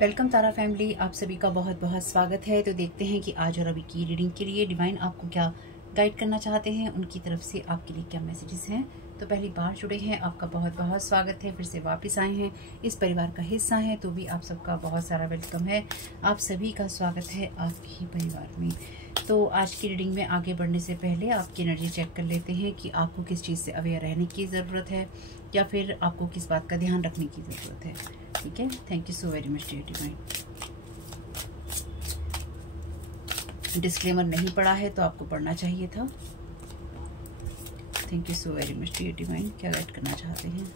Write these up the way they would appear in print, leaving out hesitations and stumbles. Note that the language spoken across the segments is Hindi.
वेलकम तारा फैमिली, आप सभी का बहुत बहुत स्वागत है। तो देखते हैं कि आज और अभी की रीडिंग के लिए डिवाइन आपको क्या गाइड करना चाहते हैं, उनकी तरफ से आपके लिए क्या मैसेजेस हैं। तो पहली बार जुड़े हैं, आपका बहुत बहुत स्वागत है। फिर से वापस आए हैं, इस परिवार का हिस्सा हैं, तो भी आप सबका बहुत सारा वेलकम है। आप सभी का स्वागत है आपके ही परिवार में। तो आज की रीडिंग में आगे बढ़ने से पहले आपकी एनर्जी चेक कर लेते हैं कि आपको किस चीज़ से अवेयर रहने की ज़रूरत है या फिर आपको किस बात का ध्यान रखने की ज़रूरत है। ठीक है, thank you so very much dear divine. Disclaimer नहीं पढ़ा है तो आपको पढ़ना चाहिए था। Thank you so very much dear divine. क्या गाइड करना चाहते हैं?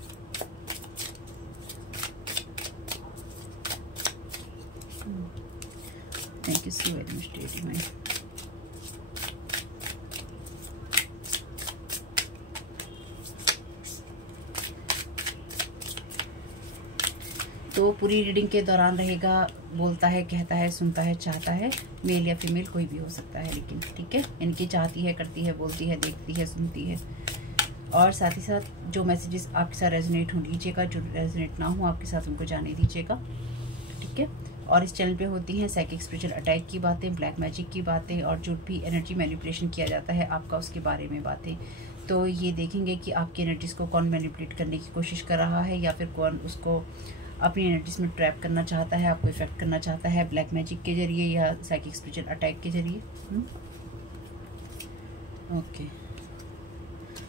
Thank you so very much dear divine. तो पूरी रीडिंग के दौरान रहेगा बोलता है, कहता है, सुनता है, चाहता है, मेल या फीमेल कोई भी हो सकता है, लेकिन ठीक है, इनकी चाहती है, करती है, बोलती है, देखती है, सुनती है। और साथ ही साथ जो मैसेजेस आपके साथ रेजोनेट हो लीजिएगा, जो रेजोनेट ना हो आपके साथ उनको जाने दीजिएगा। ठीक है। और इस चैनल पे होती हैं साइकिक स्पिरिचुअल अटैक की बातें, ब्लैक मैजिक की बातें और जो भी एनर्जी मैनिपुलेशन किया जाता है आपका, उसके बारे में बातें। तो ये देखेंगे कि आपकी एनर्जीज को कौन मैनिपुलेट करने की कोशिश कर रहा है या फिर कौन उसको अपनी एनर्जीज में ट्रैप करना चाहता है, आपको इफेक्ट करना चाहता है ब्लैक मैजिक के जरिए या साइकिक स्पिरिचुअल अटैक के जरिए। ओके।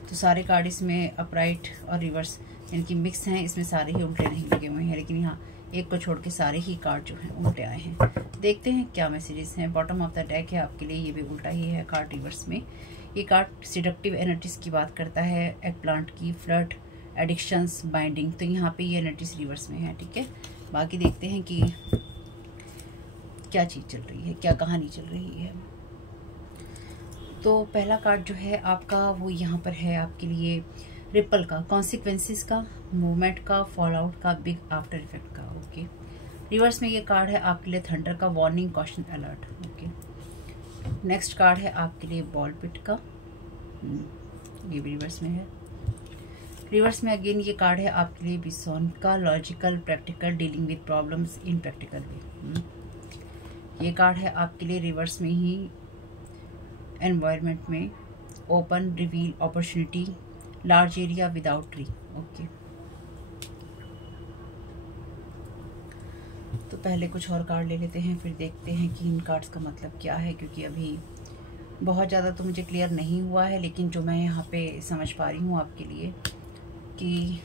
तो सारे कार्ड इसमें अपराइट और रिवर्स इनकी मिक्स हैं, इसमें सारे ही उल्टे नहीं लगे हुए हैं, लेकिन यहाँ एक को छोड़ के सारे ही कार्ड जो हैं उल्टे आए हैं। देखते हैं क्या मैसेजेस हैं। बॉटम ऑफ द डेक है आपके लिए, ये भी उल्टा ही है कार्ड रिवर्स में। ये कार्ड सिडक्टिव एनर्जीज की बात करता है, एग प्लांट की, फ्लर्ट, एडिक्शंस, बाइंडिंग। तो यहाँ पे ये एनर्जीज रिवर्स में है। ठीक है, बाकी देखते हैं कि क्या चीज़ चल रही है, क्या कहानी चल रही है। तो पहला कार्ड जो है आपका वो यहाँ पर है आपके लिए रिपल का, कॉन्सिक्वेंसेस का, मूवमेंट का, फॉल आउट का, बिग आफ्टर इफेक्ट का। ओके। रिवर्स में ये कार्ड है आपके लिए थंडर का, warning, caution, alert. Okay. Next card है आपके लिए बॉल पिट का, ये भी रिवर्स में है। रिवर्स में अगेन ये कार्ड है आपके लिए बिसॉन का, logical, practical, dealing with problems in practical way. ये कार्ड है आपके लिए रिवर्स में ही एनवायरनमेंट में, open, reveal, opportunity, large area without tree. Okay. तो पहले कुछ और कार्ड ले लेते हैं, फिर देखते हैं कि इन कार्ड्स का मतलब क्या है, क्योंकि अभी बहुत ज़्यादा तो मुझे क्लियर नहीं हुआ है, लेकिन जो मैं यहाँ पे समझ पा रही हूँ आपके लिए कि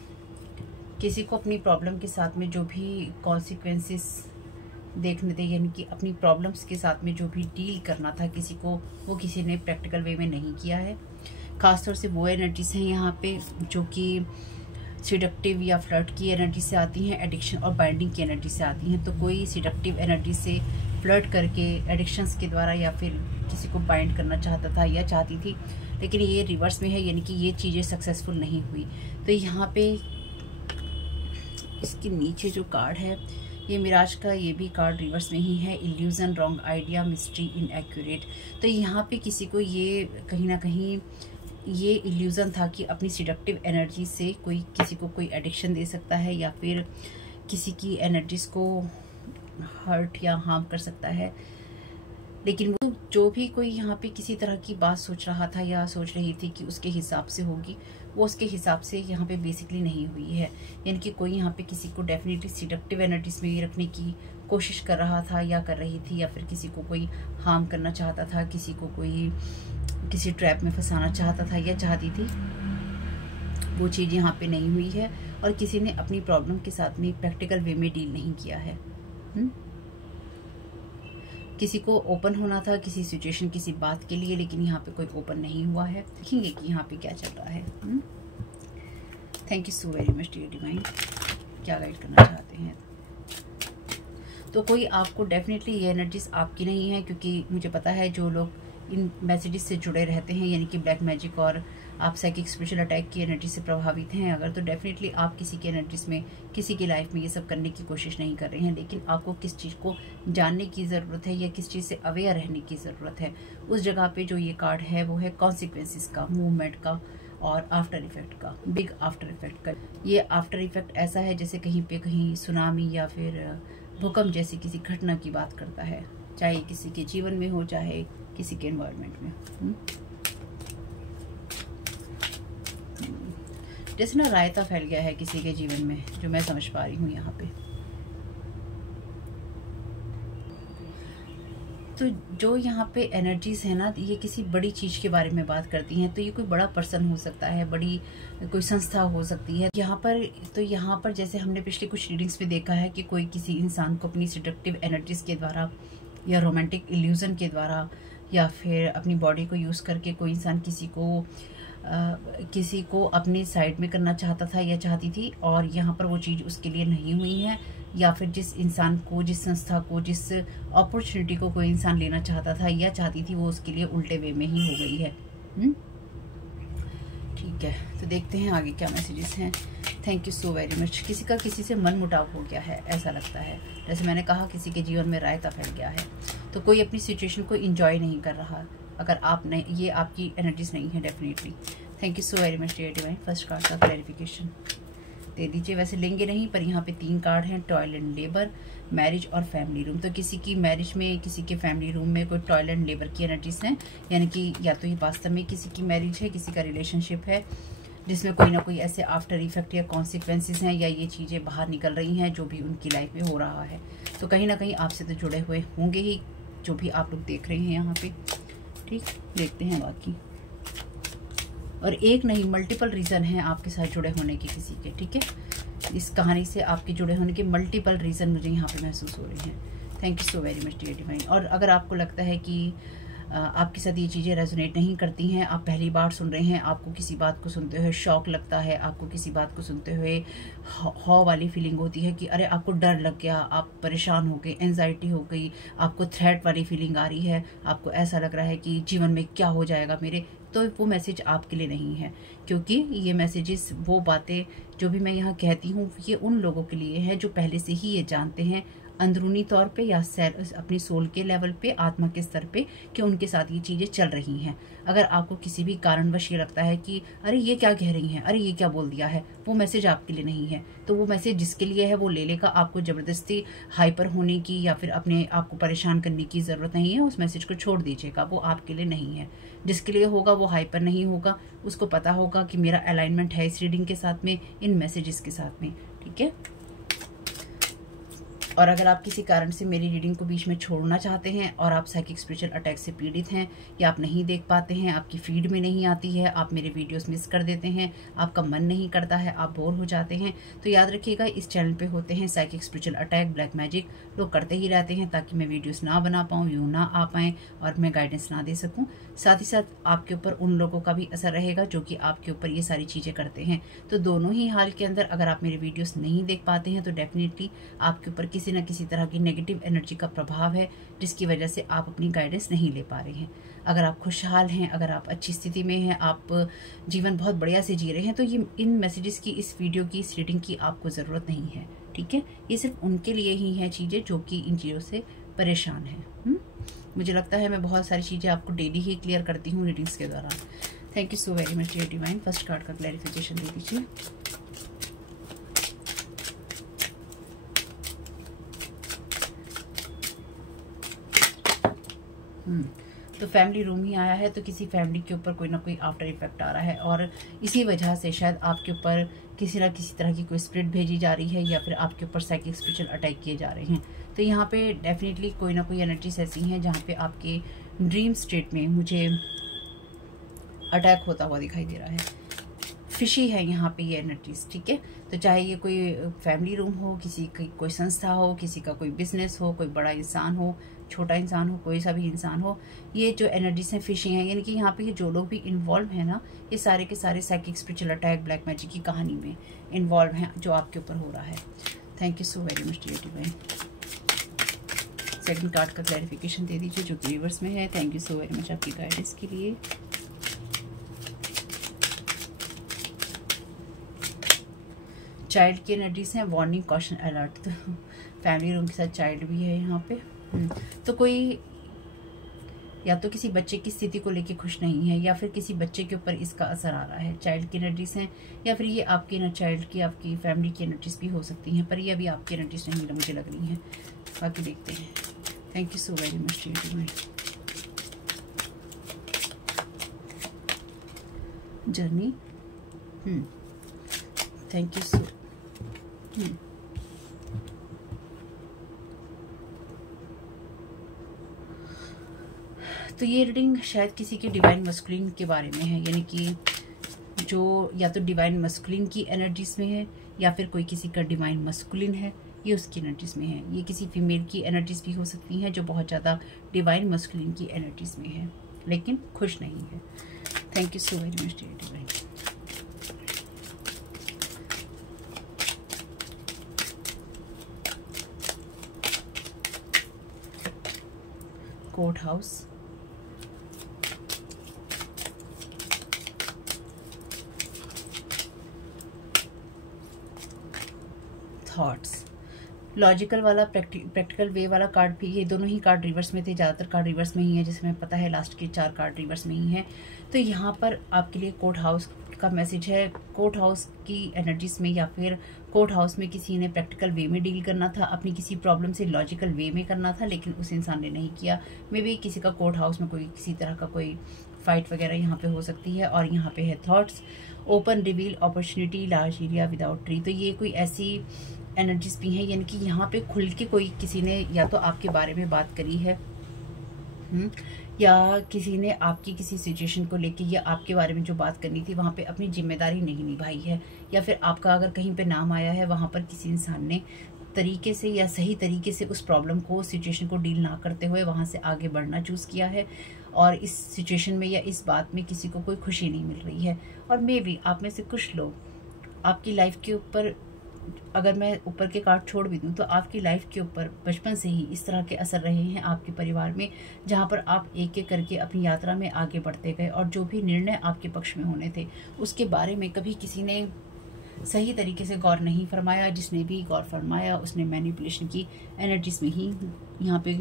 किसी को अपनी प्रॉब्लम के साथ में जो भी कॉन्सिक्वेंसेस देखने थे, यानी कि अपनी प्रॉब्लम्स के साथ में जो भी डील करना था किसी को, वो किसी ने प्रैक्टिकल वे में नहीं किया है। खासतौर से वो एनर्जीज हैं यहाँ पे जो कि सिडक्टिव या फ्लर्ट की एनर्जी से आती हैं, एडिक्शन और बाइंडिंग की एनर्जी से आती हैं। तो कोई सिडक्टिव एनर्जी से फ्लर्ट करके एडिक्शंस के द्वारा या फिर किसी को बाइंड करना चाहता था या चाहती थी, लेकिन ये रिवर्स में है, यानी कि ये चीज़ें सक्सेसफुल नहीं हुई। तो यहाँ पे इसके नीचे जो कार्ड है ये मिराज का, ये भी कार्ड रिवर्स में ही है, illusion, wrong idea, mystery, inaccurate. तो यहाँ पे किसी को ये कहीं ना कहीं ये इल्यूजन था कि अपनी सिडक्टिव एनर्जी से कोई किसी को कोई एडिक्शन दे सकता है या फिर किसी की एनर्जीज को हर्ट या हार्म कर सकता है, लेकिन वो जो भी कोई यहाँ पे किसी तरह की बात सोच रहा था या सोच रही थी कि उसके हिसाब से होगी, वो उसके हिसाब से यहाँ पे बेसिकली नहीं हुई है। यानी कि कोई यहाँ पे किसी को डेफिनेटली सिडक्टिव एनर्जीज में रखने की कोशिश कर रहा था या कर रही थी, या फिर किसी को कोई हार्म करना चाहता था, किसी को कोई किसी ट्रैप में फंसाना चाहता था या चाहती थी, वो चीज़ यहाँ पे नहीं हुई है। और किसी ने अपनी प्रॉब्लम के साथ में प्रैक्टिकल वे में डील नहीं किया है। किसी को ओपन होना था किसी सिचुएशन, किसी बात के लिए, लेकिन यहाँ पे कोई ओपन नहीं हुआ है। देखेंगे कि यहाँ पे क्या चल रहा है। Thank you so very much dear divine. क्या गाइड करना चाहते हैं? तो कोई आपको डेफिनेटली ये एनर्जीज आपकी नहीं है, क्योंकि मुझे पता है जो लोग इन मैसेजेस से जुड़े रहते हैं, यानी कि ब्लैक मैजिक और आप साइकिक स्पिरिचुअल अटैक की एनर्जी से प्रभावित हैं अगर, तो डेफिनेटली आप किसी की एनर्जीज में, किसी की लाइफ में ये सब करने की कोशिश नहीं कर रहे हैं। लेकिन आपको किस चीज़ को जानने की ज़रूरत है या किस चीज़ से अवेयर रहने की ज़रूरत है, उस जगह पे जो ये कार्ड है वो है कॉन्सिक्वेंसेस का, मूवमेंट का और आफ्टर इफेक्ट का, बिग आफ्टर इफेक्ट का। ये आफ्टर इफेक्ट ऐसा है जैसे कहीं पे कहीं सुनामी या फिर भूकंप जैसी किसी घटना की बात करता है, चाहे किसी के जीवन में हो चाहे किसी के एनवायरनमेंट में। जैसे ना रायता फैल गया है किसी के जीवन में, जो मैं समझ पा रही हूँ यहाँ पे। तो जो यहाँ पे एनर्जीज है ना, ये किसी बड़ी चीज़ के बारे में बात करती हैं। तो ये कोई बड़ा पर्सन हो सकता है, बड़ी कोई संस्था हो सकती है यहाँ पर। तो यहाँ पर जैसे हमने पिछले कुछ रीडिंग्स में देखा है कि कोई किसी इंसान को अपनी सेडक्टिव एनर्जीज के द्वारा या रोमांटिक इल्यूजन के द्वारा या फिर अपनी बॉडी को यूज़ करके कोई इंसान किसी को अपनी साइड में करना चाहता था या चाहती थी, और यहाँ पर वो चीज़ उसके लिए नहीं हुई है। या फिर जिस इंसान को, जिस संस्था को, जिस अपॉर्चुनिटी को कोई इंसान लेना चाहता था या चाहती थी, वो उसके लिए उल्टे वे में ही हो गई है। ठीक है, तो देखते हैं आगे क्या मैसेजेस हैं। Thank you so very much. किसी का किसी से मन मुटाव हो गया है, ऐसा लगता है। जैसे मैंने कहा, किसी के जीवन में रायता फैल गया है, तो कोई अपनी सिचुएशन को एंजॉय नहीं कर रहा। अगर आप नहीं, ये आपकी एनर्जीज नहीं है definitely. Thank you so very much dear divine. First card का क्लैरिफिकेशन दे दीजिए। वैसे लेंगे नहीं, पर यहाँ पे 3 कार्ड हैं, टॉयल एंड लेबर, मैरिज और फैमिली रूम। तो किसी की मैरिज में, किसी के फैमिली रूम में कोई टॉयल एंड लेबर की एनर्जीज हैं, यानी कि या तो ये वास्तव में किसी की मैरिज है, किसी का रिलेशनशिप है जिसमें कोई ना कोई ऐसे आफ्टर इफेक्ट या कॉन्सिक्वेंसेस हैं, या ये चीज़ें बाहर निकल रही हैं जो भी उनकी लाइफ में हो रहा है। तो कहीं ना कहीं आपसे तो जुड़े हुए होंगे ही, जो भी आप लोग देख रहे हैं यहाँ पे। ठीक, देखते हैं बाकी। और एक नहीं, मल्टीपल रीज़न है आपके साथ जुड़े होने के किसी के। ठीक है, इस कहानी से आपके जुड़े होने के मल्टीपल रीज़न मुझे यहाँ पे महसूस हो रहे हैं। Thank you so very much dear divine. और अगर आपको लगता है कि आपके साथ ये चीज़ें रेजोनेट नहीं करती हैं, आप पहली बार सुन रहे हैं, आपको किसी बात को सुनते हुए शॉक लगता है, आपको किसी बात को सुनते हुए हॉ वाली फीलिंग होती है कि अरे आपको डर लग गया, आप परेशान हो गए, एंजाइटी हो गई, आपको थ्रेट वाली फीलिंग आ रही है, आपको ऐसा लग रहा है कि जीवन में क्या हो जाएगा मेरे, तो वो मैसेज आपके लिए नहीं है। क्योंकि ये मैसेजेस, वो बातें जो भी मैं यहाँ कहती हूँ, ये उन लोगों के लिए है जो पहले से ही ये जानते हैं अंदरूनी तौर पे या अपनी सोल के लेवल पे, आत्मा के स्तर पे, कि उनके साथ ये चीज़ें चल रही हैं। अगर आपको किसी भी कारणवश ये लगता है कि अरे ये क्या कह रही हैं, अरे ये क्या बोल दिया है, वो मैसेज आपके लिए नहीं है। तो वो मैसेज जिसके लिए है वो ले लेगा। आपको ज़बरदस्ती हाइपर होने की या फिर अपने आप को परेशान करने की ज़रूरत नहीं है। उस मैसेज को छोड़ दीजिएगा, वो आपके लिए नहीं है। जिसके लिए होगा वो हाइपर नहीं होगा, उसको पता होगा कि मेरा अलाइनमेंट है इस रीडिंग के साथ में, इन मैसेजेस के साथ में। ठीक है, और अगर आप किसी कारण से मेरी रीडिंग को बीच में छोड़ना चाहते हैं और आप साइकिक स्पिरिचुअल अटैक से पीड़ित हैं, या आप नहीं देख पाते हैं, आपकी फीड में नहीं आती है, आप मेरे वीडियोस मिस कर देते हैं, आपका मन नहीं करता है, आप बोर हो जाते हैं, तो याद रखिएगा इस चैनल पे होते हैं psychic spiritual attack, black magic, लोग करते ही रहते हैं ताकि मैं वीडियोस ना बना पाऊँ, व्यू ना आ पाएँ और मैं गाइडेंस ना दे सकूँ। साथ ही साथ आपके ऊपर उन लोगों का भी असर रहेगा जो कि आपके ऊपर ये सारी चीज़ें करते हैं। तो दोनों ही हाल के अंदर अगर आप मेरे वीडियोस नहीं देख पाते हैं तो डेफिनेटली आपके ऊपर किसी न किसी तरह की नेगेटिव एनर्जी का प्रभाव है, जिसकी वजह से आप अपनी गाइडेंस नहीं ले पा रहे हैं। अगर आप खुशहाल हैं, अगर आप अच्छी स्थिति में हैं, आप जीवन बहुत बढ़िया से जी रहे हैं, तो ये इन मैसेजेस की, इस वीडियो की, इस रीडिंग की आपको ज़रूरत नहीं है। ठीक है, ये सिर्फ उनके लिए ही है चीज़ें जो कि इन चीज़ों से परेशान हैं। मुझे लगता है मैं बहुत सारी चीज़ें आपको डेली ही क्लियर करती हूँ रीडिंग्स के दौरान। Thank you so very much dear divine. First card का क्लैरिफिकेशन दे दीजिए। तो फैमिली रूम ही आया है, तो किसी फैमिली के ऊपर कोई ना कोई आफ्टर इफेक्ट आ रहा है, और इसी वजह से शायद आपके ऊपर किसी ना किसी तरह की कोई स्पिरिट भेजी जा रही है, या फिर आपके ऊपर साइकिक स्पिरिचुअल अटैक किए जा रहे हैं। तो यहाँ पे डेफिनेटली कोई ना कोई एनर्जीज ऐसी हैं जहाँ पे आपके ड्रीम स्टेट में मुझे अटैक होता हुआ दिखाई दे रहा है। फिशी है यहाँ पे ये एनर्जीज। ठीक है, तो चाहे ये कोई फैमिली रूम हो, किसी की कोई संस्था हो, किसी का कोई बिजनेस हो, कोई बड़ा इंसान हो, छोटा इंसान हो, कोई सा भी इंसान हो, ये जो एनर्जीज हैं फिशी हैं। यानी कि यहाँ पे ये जो लोग भी इन्वॉल्व हैं ना, ये सारे के सारे psychic spiritual attack, black magic की कहानी में इन्वॉल्व हैं जो आपके ऊपर हो रहा है। Thank you so very much dear divine. Second card का क्लैरिफिकेशन दे दीजिए जो कि रिवर्स में है। Thank you so very much आपकी गाइडेंस के लिए। चाइल्ड की एनर्जीज हैं, वार्निंग, कॉशन, अलर्ट। तो फैमिली रूम के साथ चाइल्ड भी है यहाँ पे। तो कोई या तो किसी बच्चे की स्थिति को लेके खुश नहीं है, या फिर किसी बच्चे के ऊपर इसका असर आ रहा है। चाइल्ड की एनर्जीज हैं, या फिर ये आपकी इनर चाइल्ड की, आपकी फैमिली की एनर्जीज भी हो सकती हैं, पर ये अभी आपकी एनर्जीज नहीं मुझे लग रही हैं। बाकी देखते हैं। Thank you so very much journey. Thank you सो। तो ये रीडिंग शायद किसी के डिवाइन मस्कुलिन के बारे में है, यानी कि जो या तो डिवाइन मस्कुलिन की एनर्जीज में है, या फिर कोई किसी का डिवाइन मस्कुलिन है, ये उसकी एनर्जीज में है। ये किसी फीमेल की एनर्जीज भी हो सकती हैं जो बहुत ज़्यादा डिवाइन मस्कुलिन की एनर्जीज में है, लेकिन खुश नहीं है। Thank you so very much dear divine. Court house, thoughts, logical वाला, प्रैक्टिकल वे वाला कार्ड भी, ये दोनों ही कार्ड रिवर्स में थे। ज़्यादातर कार्ड रिवर्स में ही है, जैसे हमें पता है लास्ट के 4 कार्ड रिवर्स में ही हैं। तो यहाँ पर आपके लिए कोर्ट हाउस का मैसेज है। कोर्ट हाउस की एनर्जीज में, या फिर कोर्ट हाउस में किसी ने प्रैक्टिकल वे में डील करना था, अपनी किसी प्रॉब्लम से लॉजिकल वे में करना था, लेकिन उस इंसान ने नहीं किया। मे बी किसी का कोर्ट हाउस में कोई किसी तरह का कोई फाइट वगैरह यहाँ पे हो सकती है। और यहाँ पे है thoughts, open, reveal, opportunity, large area without tree. तो ये कोई ऐसी एनर्जीज भी हैं, यानी कि यहाँ पे खुल के कोई किसी ने या तो आपके बारे में बात करी है, या किसी ने आपकी किसी सिचुएशन को लेके या आपके बारे में जो बात करनी थी वहाँ पे अपनी जिम्मेदारी नहीं निभाई है, या फिर आपका अगर कहीं पे नाम आया है वहाँ पर किसी इंसान ने तरीके से या सही तरीके से उस प्रॉब्लम को, सिचुएशन को डील ना करते हुए वहाँ से आगे बढ़ना चूज़ किया है, और इस सिचुएशन में या इस बात में किसी को कोई खुशी नहीं मिल रही है। और मे बी आप में से कुछ लोग आपकी लाइफ के ऊपर, अगर मैं ऊपर के कार्ड छोड़ भी दूं, तो आपकी लाइफ के ऊपर बचपन से ही इस तरह के असर रहे हैं आपके परिवार में, जहां पर आप एक एक करके अपनी यात्रा में आगे बढ़ते गए, और जो भी निर्णय आपके पक्ष में होने थे उसके बारे में कभी किसी ने सही तरीके से गौर नहीं फरमाया। जिसने भी गौर फरमाया उसने मैनिपुलेशन की एनर्जीज में ही यहाँ पे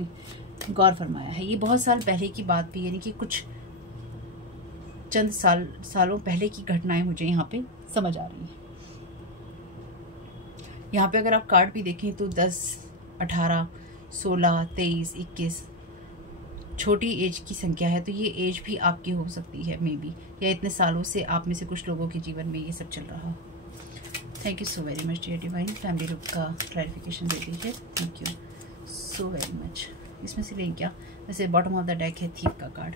गौर फरमाया है। ये बहुत साल पहले की बात भी, यानी कि कुछ चंद सालों पहले की घटनाएं मुझे यहाँ पे समझ आ रही हैं। यहाँ पे अगर आप कार्ड भी देखें तो 10, 18, 16, 23, 21 छोटी एज की संख्या है, तो ये एज भी आपकी हो सकती है मे बी, या इतने सालों से आप में से कुछ लोगों के जीवन में ये सब चल रहा हो। Thank you so very much dear divine. Family group का क्लैरिफिकेशन दे दीजिए। Thank you so very much. इसमें से लें क्या, वैसे बॉटम ऑफ द डेक है थीफ का कार्ड।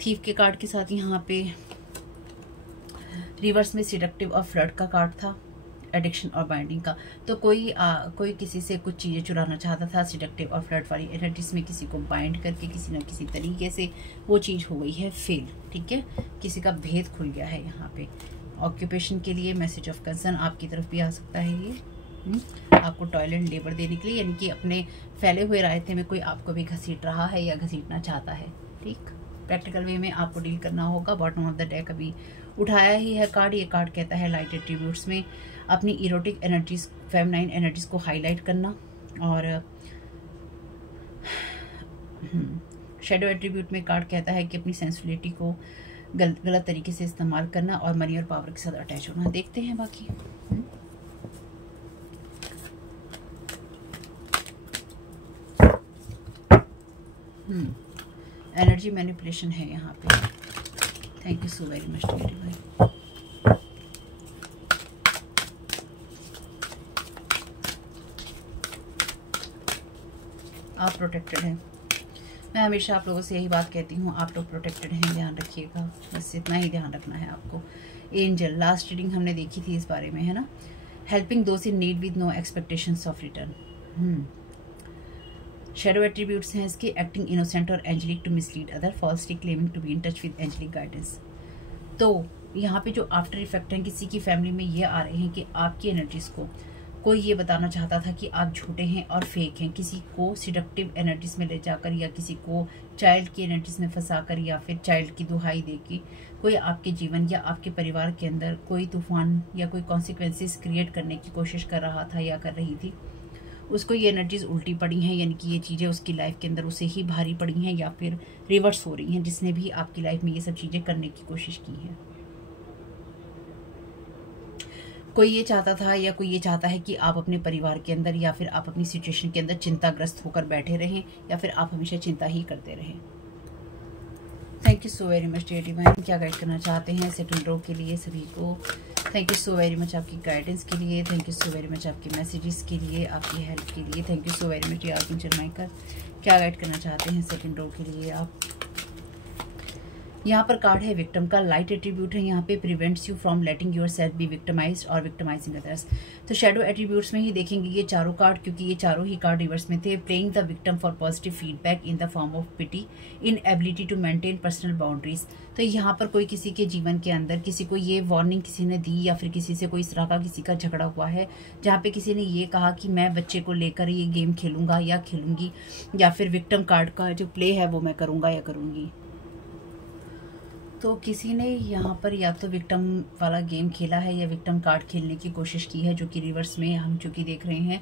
थीफ के कार्ड के साथ यहाँ पे रिवर्स में सिडक्टिव और फ्लर्ट का कार्ड था, एडिक्शन और बाइंडिंग का। तो कोई किसी से कुछ चीज़ें चुराना चाहता था, सिडक्टिव और फ्लर्ट वाली एनर्जीज में किसी को बाइंड करके किसी न किसी तरीके से वो चीज़ हो गई है फेल। ठीक है, किसी का भेद खुल गया है यहाँ पे। ऑक्यूपेशन के लिए मैसेज ऑफ कंसर्न आपकी तरफ भी आ सकता है ये, आपको टॉयलेट लेबर देने के लिए, यानी कि अपने फैले हुए रायते में कोई आपको भी घसीट रहा है या घसीटना चाहता है। ठीक, प्रैक्टिकल वे में आपको डील करना होगा। बॉटम ऑफ द डेक अभी उठाया ही है कार्ड। ये कार्ड कहता है लाइट एट्रीब्यूट्स में अपनी इरोटिक एनर्जीज, फेमिनाइन एनर्जीज को हाईलाइट करना, और शेडो एट्रीब्यूट में कार्ड कहता है कि अपनी सेंसिबिलिटी को गलत तरीके से इस्तेमाल करना और मनी और पावर के साथ अटैच होना। देखते हैं बाकी। एनर्जी मैनिपुलेशन है यहाँ पे। Thank you so very much dear divine. आप प्रोटेक्टेड हैं। मैं हमेशा आप लोगों से यही बात कहती हूँ, आप लोग प्रोटेक्टेड हैं, ध्यान रखिएगा। बस इतना ही ध्यान रखना है आपको। एंजल, लास्ट रीडिंग हमने देखी थी इस बारे में, है ना। Helping those in need with no expectations of return. Shadow attributes हैं इसके, एक्टिंग इनोसेंट और angelic to mislead other, falsely claiming to be in touch with angelic guidance. तो यहाँ पे जो आफ्टर इफेक्ट हैं किसी की फैमिली में ये आ रहे हैं कि आपकी एनर्जीज को कोई ये बताना चाहता था कि आप झूठे हैं और फेक हैं, किसी को सिडक्टिव एनर्जीज में ले जाकर, या किसी को चाइल्ड की एनर्जीज में फंसाकर, या फिर चाइल्ड की दुहाई देके कोई आपके जीवन या आपके परिवार के अंदर कोई तूफान या कोई कॉन्सिक्वेंसेस क्रिएट करने की कोशिश कर रहा था या कर रही थी। उसको ये एनर्जीज उल्टी पड़ी हैं, यानी कि ये चीज़ें उसकी लाइफ के अंदर उसे ही भारी पड़ी हैं या फिर रिवर्स हो रही हैं, जिसने भी आपकी लाइफ में ये सब चीज़ें करने की कोशिश की है। कोई ये चाहता था या कोई ये चाहता है कि आप अपने परिवार के अंदर या फिर आप अपनी सिचुएशन के अंदर चिंताग्रस्त होकर बैठे रहें या फिर आप हमेशा चिंता ही करते रहें। Thank you so very much dear divine. क्या गाइड करना चाहते हैं सेकंड रो के लिए सभी को। Thank you so very much आपकी गाइडेंस के लिए। Thank you so very much आपके मैसेजेस के लिए, आपकी हेल्प के लिए। Thank you so very much archangel Michael. क्या गाइड करना चाहते हैं सेकंड रो के लिए आप। यहाँ पर कार्ड है विक्टिम का, लाइट एट्रीब्यूट है यहाँ पे, prevents you from letting yourself be victimised और विक्टिमाइजिंग अदर्स। तो शेडो एट्रीब्यूट्स में ही देखेंगे ये चारों कार्ड, क्योंकि ये चारों ही कार्ड रिवर्स में थे। Playing the victim for positive feedback in the form of pity, inability to maintain personal boundaries. तो यहाँ पर कोई किसी के जीवन के अंदर किसी को ये वार्निंग किसी ने दी या फिर किसी से कोई इस तरह का किसी का झगड़ा हुआ है, जहाँ पे किसी ने ये कहा कि मैं बच्चे को लेकर ये गेम खेलूंगा या खेलूंगी, या फिर विक्टिम कार्ड का जो प्ले है वो मैं करूंगा या करूंगी। तो किसी ने यहाँ पर या तो विक्टिम वाला गेम खेला है या विक्टिम कार्ड खेलने की कोशिश की है, जो कि रिवर्स में हम चूंकि देख रहे हैं।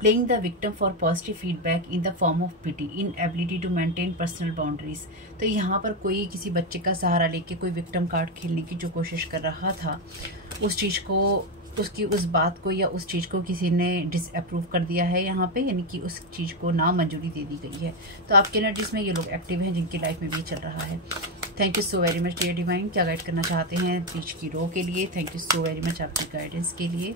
Playing the victim for positive feedback in the form of pity, inability to maintain personal boundaries. तो यहाँ पर कोई किसी बच्चे का सहारा लेके कोई विक्टिम कार्ड खेलने की जो कोशिश कर रहा था, उस चीज़ को, उसकी उस बात को या उस चीज़ को किसी ने डिसअप्रूव कर दिया है यहाँ पे, यानी कि उस चीज़ को नामंजूरी दे दी गई है। तो आपके एनर्जीज में ये लोग एक्टिव हैं जिनकी लाइफ में भी चल रहा है। Thank you so very much dear divine. क्या गाइड करना चाहते हैं बीच की रो के लिए। Thank you so very much आपकी गाइडेंस के लिए।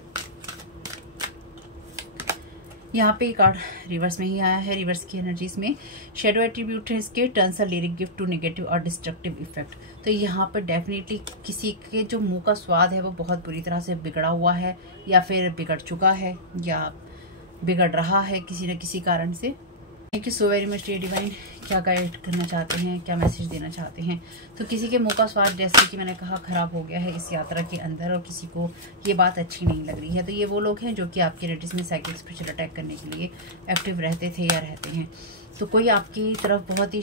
यहाँ पे कार्ड रिवर्स में ही आया है, रिवर्स की एनर्जीज में। शेडो एट्रीब्यूट है इसके, turns a lyric gift to negative और डिस्ट्रक्टिव इफेक्ट। तो यहाँ पर डेफिनेटली किसी के जो मुंह का स्वाद है वो बहुत बुरी तरह से बिगड़ा हुआ है या फिर बिगड़ चुका है या बिगड़ रहा है किसी न किसी कारण से। Thank you so very much dear divine. क्या गाइड करना चाहते हैं, क्या मैसेज देना चाहते हैं। तो किसी के मुंह का स्वाद जैसे कि मैंने कहा खराब हो गया है इस यात्रा के अंदर और किसी को ये बात अच्छी नहीं लग रही है। तो ये वो लोग हैं जो कि आपके रेडिस में साइकिक स्पिरिचुअल अटैक करने के लिए एक्टिव रहते थे या रहते हैं। तो कोई आपकी तरफ बहुत ही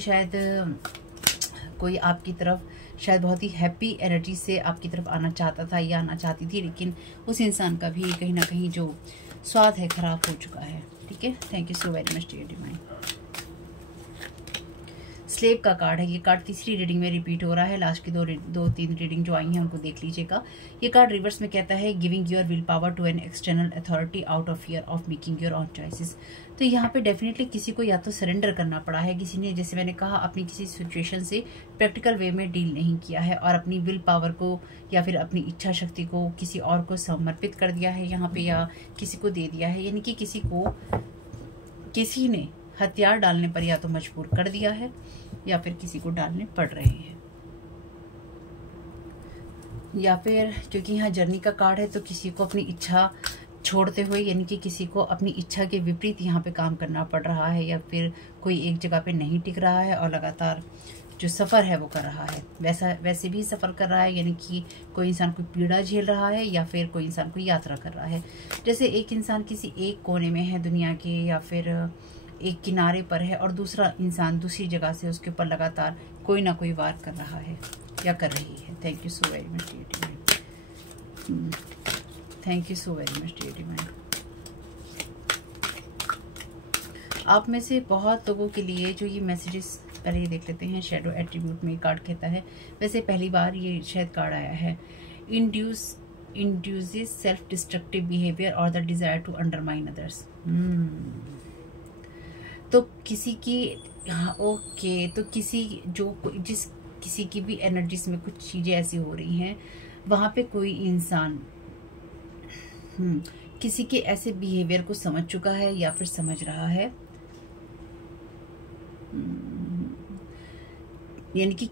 बहुत ही हैप्पी एनर्जी से आपकी तरफ आना चाहता था या आना चाहती थी, लेकिन उस इंसान का भी कहीं ना कहीं जो स्वाद है खराब हो चुका है। ठीक है, thank you so very much dear divine. Slave का कार्ड है, ये कार्ड तीसरी रीडिंग में रिपीट हो रहा है। लास्ट की दो तीन रीडिंग जो आई हैं उनको देख लीजिएगा। ये कार्ड रिवर्स में कहता है giving your will power to an external authority out of fear of making your own choices. तो यहाँ पे डेफिनेटली किसी को या तो सरेंडर करना पड़ा है, किसी ने जैसे मैंने कहा अपनी किसी सिचुएशन से प्रैक्टिकल वे में डील नहीं किया है और अपनी विल पावर को या फिर अपनी इच्छा शक्ति को किसी और को समर्पित कर दिया है यहाँ पे, या किसी को दे दिया है, यानी कि किसी ने हथियार डालने पर या तो मजबूर कर दिया है या फिर किसी को डालने पड़ रहे हैं। या फिर क्योंकि यहाँ जर्नी का कार्ड है तो किसी को अपनी इच्छा छोड़ते हुए, यानी कि किसी को अपनी इच्छा के विपरीत यहाँ पे काम करना पड़ रहा है, या फिर कोई एक जगह पे नहीं टिक रहा है और लगातार जो सफ़र है वो कर रहा है, वैसे भी सफ़र कर रहा है, यानी कि कोई इंसान कोई पीड़ा झेल रहा है या फिर कोई इंसान कोई यात्रा कर रहा है। जैसे एक इंसान किसी एक कोने में है दुनिया के या फिर एक किनारे पर है और दूसरा इंसान दूसरी जगह से उसके ऊपर लगातार कोई ना कोई वार कर रहा है या कर रही है। Thank you so very much dear divine. Thank you so very much dear divine. आप में से बहुत लोगों के लिए जो ये मैसेजेस, पहले ये देख लेते हैं। शेडो एट्रीब्यूट में कार्ड कहता है, वैसे पहली बार ये शायद कार्ड आया है, इंड्यूसेस सेल्फ डिस्ट्रक्टिव बिहेवियर और the desire to undermine others. तो किसी की, हाँ ओके, तो किसी की भी एनर्जीज में कुछ चीजें ऐसी हो रही हैं, वहां पे कोई इंसान किसी के ऐसे बिहेवियर को समझ चुका है या फिर समझ रहा है, यानी कि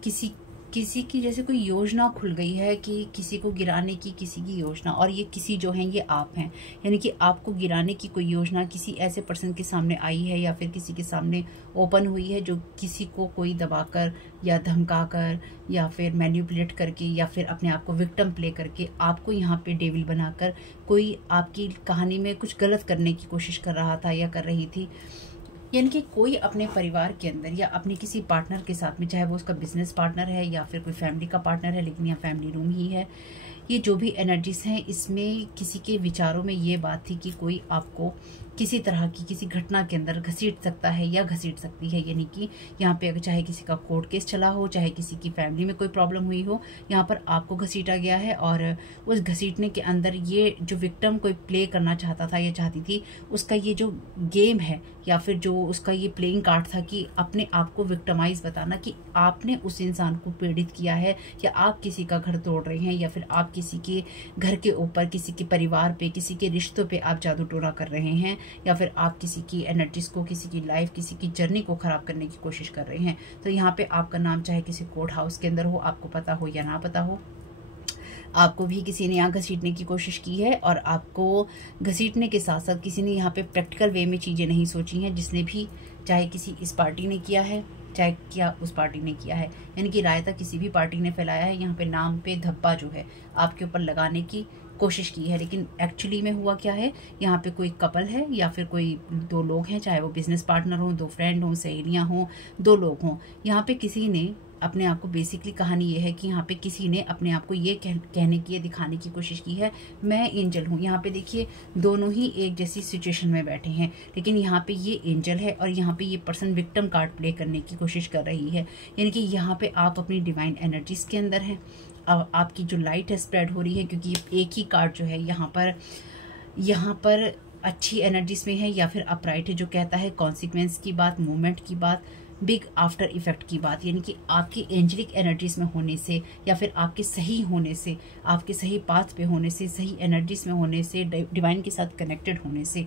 किसी की जैसे कोई योजना खुल गई है कि किसी को गिराने की किसी की योजना, और ये किसी जो है ये आप हैं, यानी कि आपको गिराने की कोई योजना किसी ऐसे पर्सन के सामने आई है या फिर किसी के सामने ओपन हुई है, जो किसी को कोई दबाकर या धमकाकर या फिर मैनिपुलेट करके या फिर अपने आप को विक्टिम प्ले करके आपको यहाँ पे डेविल बनाकर कोई आपकी कहानी में कुछ गलत करने की कोशिश कर रहा था या कर रही थी। यानी कि कोई अपने परिवार के अंदर या अपने किसी पार्टनर के साथ में, चाहे वो उसका बिजनेस पार्टनर है या फिर कोई फैमिली का पार्टनर है, लेकिन यहाँ फैमिली रूम ही है, ये जो भी एनर्जीज हैं इसमें किसी के विचारों में ये बात थी कि कोई आपको किसी तरह की किसी घटना के अंदर घसीट सकता है या घसीट सकती है। यानी कि यहाँ पे अगर चाहे किसी का कोर्ट केस चला हो, चाहे किसी की फैमिली में कोई प्रॉब्लम हुई हो, यहाँ पर आपको घसीटा गया है और उस घसीटने के अंदर ये जो विक्टिम कोई प्ले करना चाहता था या चाहती थी, उसका ये जो गेम है या फिर जो उसका ये प्लेइंग कार्ड था कि अपने आप को विक्टिमाइज बताना कि आपने उस इंसान को पीड़ित किया है या आप किसी का घर तोड़ रहे हैं या फिर आप किसी के घर के ऊपर, किसी के परिवार पे, किसी के रिश्तों पे आप जादू टोना कर रहे हैं या फिर आप किसी की एनर्जीज को, किसी की लाइफ, किसी की जर्नी को खराब करने की कोशिश कर रहे हैं। तो यहाँ पे आपका नाम चाहे किसी कोर्ट हाउस के अंदर हो, आपको पता हो या ना पता हो, आपको भी किसी ने यहाँ घसीटने की कोशिश की है और आपको घसीटने के साथ साथ किसी ने यहाँ पे प्रैक्टिकल वे में चीज़ें नहीं सोची हैं, जिसने भी चाहे किसी इस पार्टी ने किया है चाहे क्या उस पार्टी ने किया है, यानी कि रायता किसी भी पार्टी ने फैलाया है, यहाँ पे नाम पे धब्बा जो है आपके ऊपर लगाने की कोशिश की है। लेकिन एक्चुअली में हुआ क्या है, यहाँ पे कोई कपल है या फिर कोई दो लोग हैं, चाहे वो बिजनेस पार्टनर हो, दो फ्रेंड हो, सहेलियां हो, दो लोग हों, यहाँ पे किसी ने अपने आप को, बेसिकली कहानी ये है कि यहाँ पे किसी ने अपने आप को ये कहने की, दिखाने की कोशिश की है मैं एंजल हूँ। यहाँ पे देखिए दोनों ही एक जैसी सिचुएशन में बैठे हैं, लेकिन यहाँ पे ये एंजल है और यहाँ पे ये पर्सन विक्टिम कार्ड प्ले करने की कोशिश कर रही है। यानी कि यहाँ पे आप अपनी डिवाइन एनर्जीज के अंदर हैं, आपकी जो लाइट है स्प्रेड हो रही है, क्योंकि एक ही कार्ड जो है यहाँ पर अच्छी एनर्जीज में है या फिर अपराइट है, जो कहता है कॉन्सिक्वेंस की बात, मूवमेंट की बात, बिग आफ्टर इफेक्ट की बात। यानी कि आपकी एंजेलिक एनर्जीज में होने से या फिर आपके सही होने से, आपके सही पाथ पे होने से, सही एनर्जीज में होने से, डिवाइन के साथ कनेक्टेड होने से,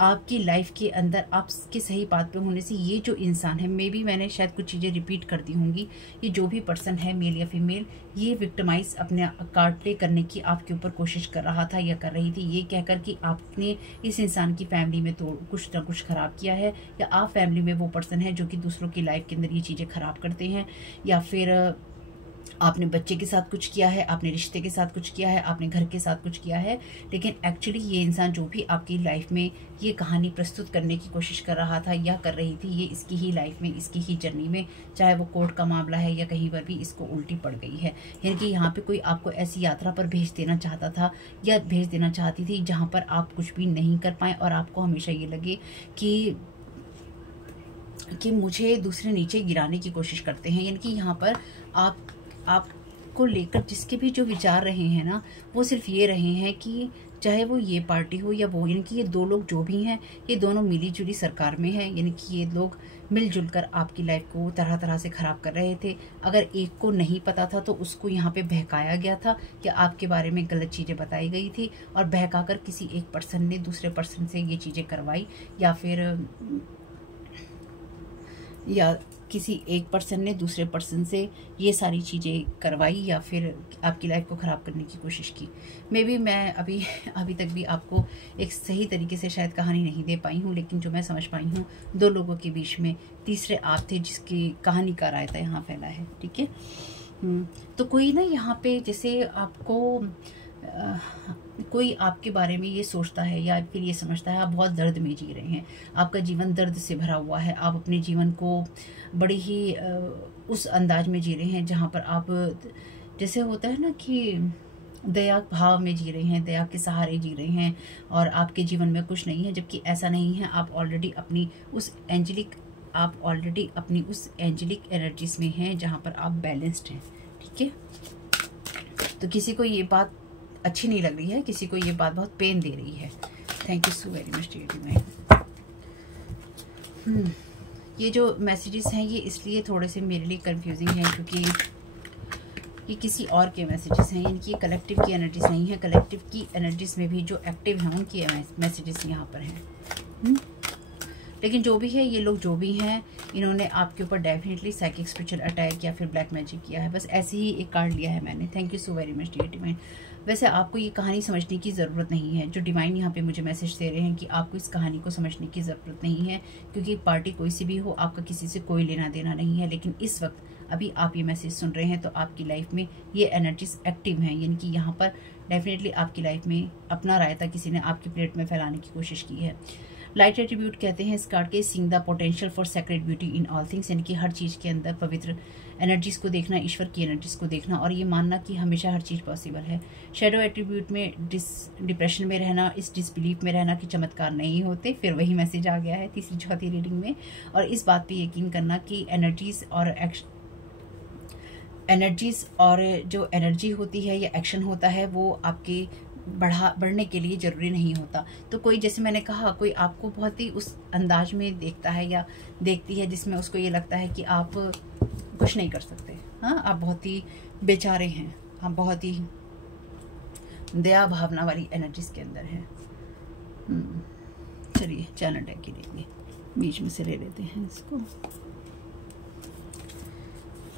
आपकी लाइफ के अंदर आपके सही बात पे होने से ये जो इंसान है, मे बी मैंने शायद कुछ चीज़ें रिपीट कर दी होंगी, ये जो भी पर्सन है मेल या फीमेल, ये विक्टिमाइज अपने कार्ड प्ले करने की आपके ऊपर कोशिश कर रहा था या कर रही थी, ये कहकर कि आपने इस इंसान की फैमिली में तो कुछ ना कुछ खराब किया है या आप फैमिली में वो पर्सन है जो कि दूसरों की लाइफ के अंदर ये चीज़ें खराब करते हैं, या फिर आपने बच्चे के साथ कुछ किया है, आपने रिश्ते के साथ कुछ किया है, आपने घर के साथ कुछ किया है। लेकिन एक्चुअली ये इंसान जो भी आपकी लाइफ में ये कहानी प्रस्तुत करने की कोशिश कर रहा था या कर रही थी, ये इसकी ही लाइफ में, इसकी ही जर्नी में, चाहे वो कोर्ट का मामला है या कहीं पर भी, इसको उल्टी पड़ गई है। यानी कि यहाँ पे कोई आपको ऐसी यात्रा पर भेज देना चाहता था या भेज देना चाहती थी जहाँ पर आप कुछ भी नहीं कर पाए और आपको हमेशा ये लगे कि मुझे दूसरे नीचे गिराने की कोशिश करते हैं। यानी कि यहाँ पर आपको लेकर जिसके भी जो विचार रहे हैं ना, वो सिर्फ ये रहे हैं कि चाहे वो ये पार्टी हो या वो, यानी कि ये दो लोग जो भी हैं, ये दोनों मिली जुली सरकार में हैं। यानी कि ये लोग मिलजुल कर आपकी लाइफ को तरह तरह से ख़राब कर रहे थे। अगर एक को नहीं पता था तो उसको यहाँ पे बहकाया गया था या आपके बारे में गलत चीज़ें बताई गई थी और बहकाकर किसी एक पर्सन ने दूसरे पर्सन से ये चीज़ें करवाई, या किसी एक पर्सन ने दूसरे पर्सन से ये सारी चीज़ें करवाई या फिर आपकी लाइफ को ख़राब करने की कोशिश की। मे बी मैं अभी तक भी आपको एक सही तरीके से शायद कहानी नहीं दे पाई हूँ, लेकिन जो मैं समझ पाई हूँ, दो लोगों के बीच में तीसरे आप थे जिसकी कहानी का रायता यहाँ फैला है। ठीक है, तो कोई ना यहाँ पे जैसे आपको कोई आपके बारे में ये सोचता है या फिर ये समझता है आप बहुत दर्द में जी रहे हैं, आपका जीवन दर्द से भरा हुआ है, आप अपने जीवन को बड़ी ही उस अंदाज में जी रहे हैं जहाँ पर आप, जैसे होता है ना कि दया भाव में जी रहे हैं, दया के सहारे जी रहे हैं और आपके जीवन में कुछ नहीं है, जबकि ऐसा नहीं है। आप ऑलरेडी अपनी उस एंजेलिक एनर्जीज में हैं जहाँ पर आप बैलेंस्ड हैं। ठीक है, तो किसी को ये बात अच्छी नहीं लग रही है, किसी को ये बात बहुत पेन दे रही है। Thank you so very much divine. ये जो मैसेजेस हैं ये इसलिए थोड़े से मेरे लिए कंफ्यूजिंग हैं क्योंकि ये किसी और के मैसेजेस हैं, इनकी कलेक्टिव की एनर्जीज नहीं है। कलेक्टिव की एनर्जीज में भी जो एक्टिव हैं उनकी मैसेजेस यहाँ पर हैं। लेकिन जो भी है, ये लोग जो भी हैं, इन्होंने आपके ऊपर डेफिनेटली साइकिक स्पिरिचुअल अटैक या फिर ब्लैक मैजिक किया है। बस ऐसे ही एक कार्ड लिया है मैंने। Thank you so very much dear divine. वैसे आपको ये कहानी समझने की ज़रूरत नहीं है। जो डिवाइन यहाँ पे मुझे मैसेज दे रहे हैं कि आपको इस कहानी को समझने की ज़रूरत नहीं है, क्योंकि पार्टी कोई सी भी हो, आपका किसी से कोई लेना देना नहीं है। लेकिन इस वक्त अभी आप ये मैसेज सुन रहे हैं तो आपकी लाइफ में ये एनर्जीज एक्टिव हैं, यानी कि यहाँ पर डेफिनेटली आपकी लाइफ में अपना रायता किसी ने आपकी प्लेट में फैलाने की कोशिश की है। लाइट एट्रीब्यूट कहते हैं इस कार्ड के, seeing the potential for sacred beauty in all things, यानी कि हर चीज़ के अंदर पवित्र एनर्जीज को देखना, ईश्वर की एनर्जीज को देखना और ये मानना कि हमेशा हर चीज़ पॉसिबल है। शेडो एट्रीब्यूट में डिप्रेशन में रहना, इस डिसबिलीफ में रहना कि चमत्कार नहीं होते, फिर वही मैसेज आ गया है तीसरी चौथी रीडिंग में। और इस बात पे यकीन करना कि एनर्जीज और जो एनर्जी होती है या एक्शन होता है वो आपके बढ़ने के लिए ज़रूरी नहीं होता। तो कोई, जैसे मैंने कहा, कोई आपको बहुत ही उस अंदाज में देखता है या देखती है जिसमें उसको ये लगता है कि आप कुछ नहीं कर सकते। हाँ, आप बहुत ही बेचारे हैं, आप बहुत ही दया भावना वाली एनर्जीज के अंदर हैं। चलिए चैनल डेक की लेंगे, बीच में से ले लेते हैं इसको।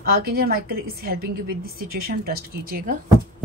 Archangel Michael is helping you with this situation, trust कीजिएगा।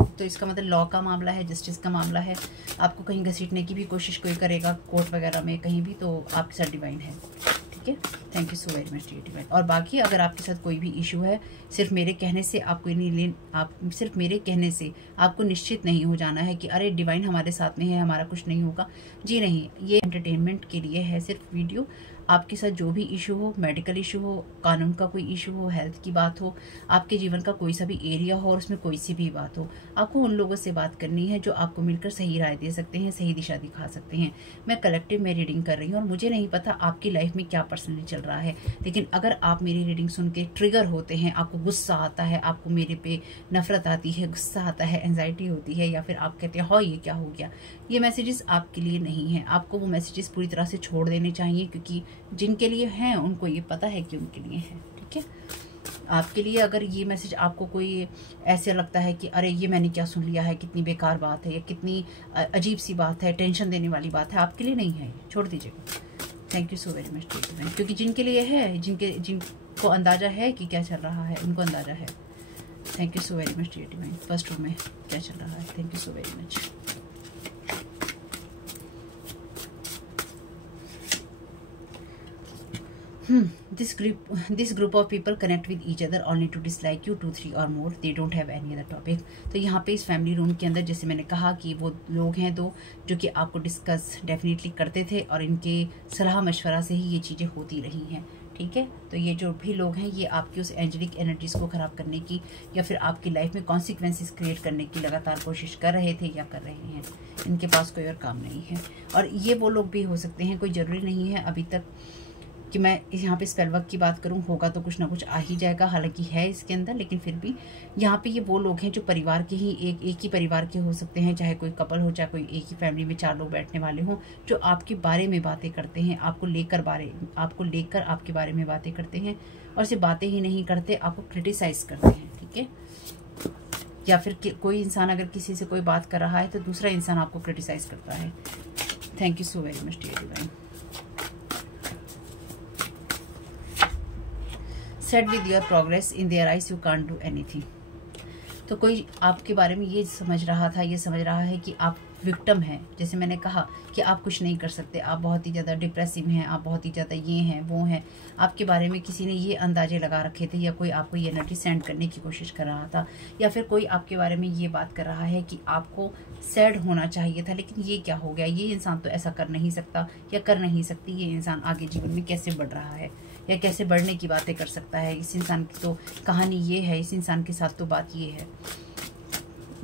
तो इसका मतलब लॉ का मामला है, जस्टिस का मामला है। आपको कहीं घसीटने की भी कोशिश कोई करेगा कोर्ट वगैरह में कहीं भी, तो आपके साथ डिवाइन है। ठीक है, thank you so very much divine. और बाकी अगर आपके साथ कोई भी इशू है, सिर्फ मेरे कहने से आपको सिर्फ मेरे कहने से आपको निश्चित नहीं हो जाना है कि अरे डिवाइन हमारे साथ में है, हमारा कुछ नहीं होगा। जी नहीं, ये एंटरटेनमेंट के लिए है सिर्फ वीडियो। आपके साथ जो भी इशू हो, मेडिकल इशू हो, कानून का कोई इशू हो, हेल्थ की बात हो, आपके जीवन का कोई सा भी एरिया हो और उसमें कोई सी भी बात हो, आपको उन लोगों से बात करनी है जो आपको मिलकर सही राय दे सकते हैं, सही दिशा दिखा सकते हैं। मैं कलेक्टिव में रीडिंग कर रही हूँ और मुझे नहीं पता आपकी लाइफ में क्या पर्सनली चल रहा है, लेकिन अगर आप मेरी रीडिंग सुन के ट्रिगर होते हैं, आपको गुस्सा आता है, आपको मेरे पे नफरत आती है, गुस्सा आता है, एंजाइटी होती है, या फिर आप कहते हैं हाँ ये क्या हो गया, ये मैसेजेस आपके लिए नहीं है। आपको वो मैसेजेस पूरी तरह से छोड़ देने चाहिए, क्योंकि जिनके लिए हैं उनको ये पता है कि उनके लिए है। ठीक है, आपके लिए अगर ये मैसेज आपको कोई ऐसे लगता है कि अरे ये मैंने क्या सुन लिया है, कितनी बेकार बात है या कितनी अजीब सी बात है, टेंशन देने वाली बात है, आपके लिए नहीं है, छोड़ दीजिएगा। Thank you so very much, क्योंकि जिनके लिए है, जिनको अंदाजा है कि क्या चल रहा है, उनको अंदाजा है। Thank you so very much divine. First room में क्या चल रहा है, thank you so very much. This group of people connect with each other only to dislike you 2, 3 or more. They don't have any other topic. तो यहाँ पे इस फैमिली रूम के अंदर जैसे मैंने कहा कि वो लोग हैं दो जो कि आपको डिस्कस डेफिनेटली करते थे और इनके सलाह मशवरा से ही ये चीज़ें होती रही हैं। ठीक है, तो ये जो भी लोग हैं ये आपकी उस एंजेलिक एनर्जीज को ख़राब करने की या फिर आपकी लाइफ में कॉन्सिक्वेंसेस क्रिएट करने की लगातार कोशिश कर रहे थे या कर रहे हैं। इनके पास कोई और काम नहीं है और ये वो लोग भी हो सकते हैं, कोई ज़रूरी नहीं है अभी तक कि मैं यहाँ पे स्पेल वर्क की बात करूँ, होगा तो कुछ ना कुछ आ ही जाएगा, हालांकि है इसके अंदर, लेकिन फिर भी यहाँ पे ये वो लोग हैं जो परिवार के ही एक ही परिवार के हो सकते हैं, चाहे कोई कपल हो, चाहे कोई एक ही फैमिली में 4 लोग बैठने वाले हों, जो आपके बारे में बातें करते हैं, आपको लेकर आपके बारे में बातें करते हैं और सिर्फ बातें ही नहीं करते, आपको क्रिटिसाइज करते हैं। ठीक है, या फिर कोई इंसान अगर किसी से कोई बात कर रहा है तो दूसरा इंसान आपको क्रिटिसाइज करता है। Thank you so very much dear divine. Set with your progress in their eyes you can't do anything. तो कोई आपके बारे में ये समझ रहा है कि आप विक्टिम हैं। जैसे मैंने कहा कि आप कुछ नहीं कर सकते, आप बहुत ही ज़्यादा डिप्रेसिव हैं, आप बहुत ही ज़्यादा ये हैं वो हैं, आपके बारे में किसी ने ये अंदाजे लगा रखे थे या कोई आपको ये एनर्जी सेंड करने की कोशिश कर रहा था, या फिर कोई आपके बारे में ये बात कर रहा है कि आपको सैड होना चाहिए था, लेकिन ये क्या हो गया, ये इंसान तो ऐसा कर नहीं सकता या कर नहीं सकती, ये इंसान आगे जीवन में कैसे बढ़ रहा है या कैसे बढ़ने की बातें कर सकता है, इस इंसान की तो कहानी ये है, इस इंसान के साथ तो बात ये है,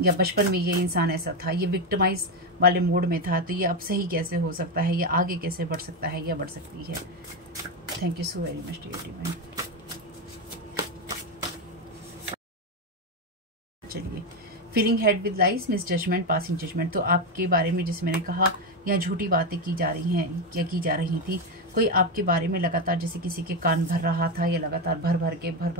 या बचपन में ये इंसान ऐसा था, ये विक्टिमाइज वाले मोड में था, तो ये अब सही कैसे हो सकता है, या आगे कैसे बढ़ सकता है या बढ़ सकती है। Thank you so very much dear Divine. चलिए, feeling head with lies misjudgement passing judgement. तो आपके बारे में जैसे मैंने कहा या झूठी बातें की जा रही हैं या की जा रही थी, कोई आपके बारे में लगातार जैसे किसी के कान भर रहा था या लगातार भर भर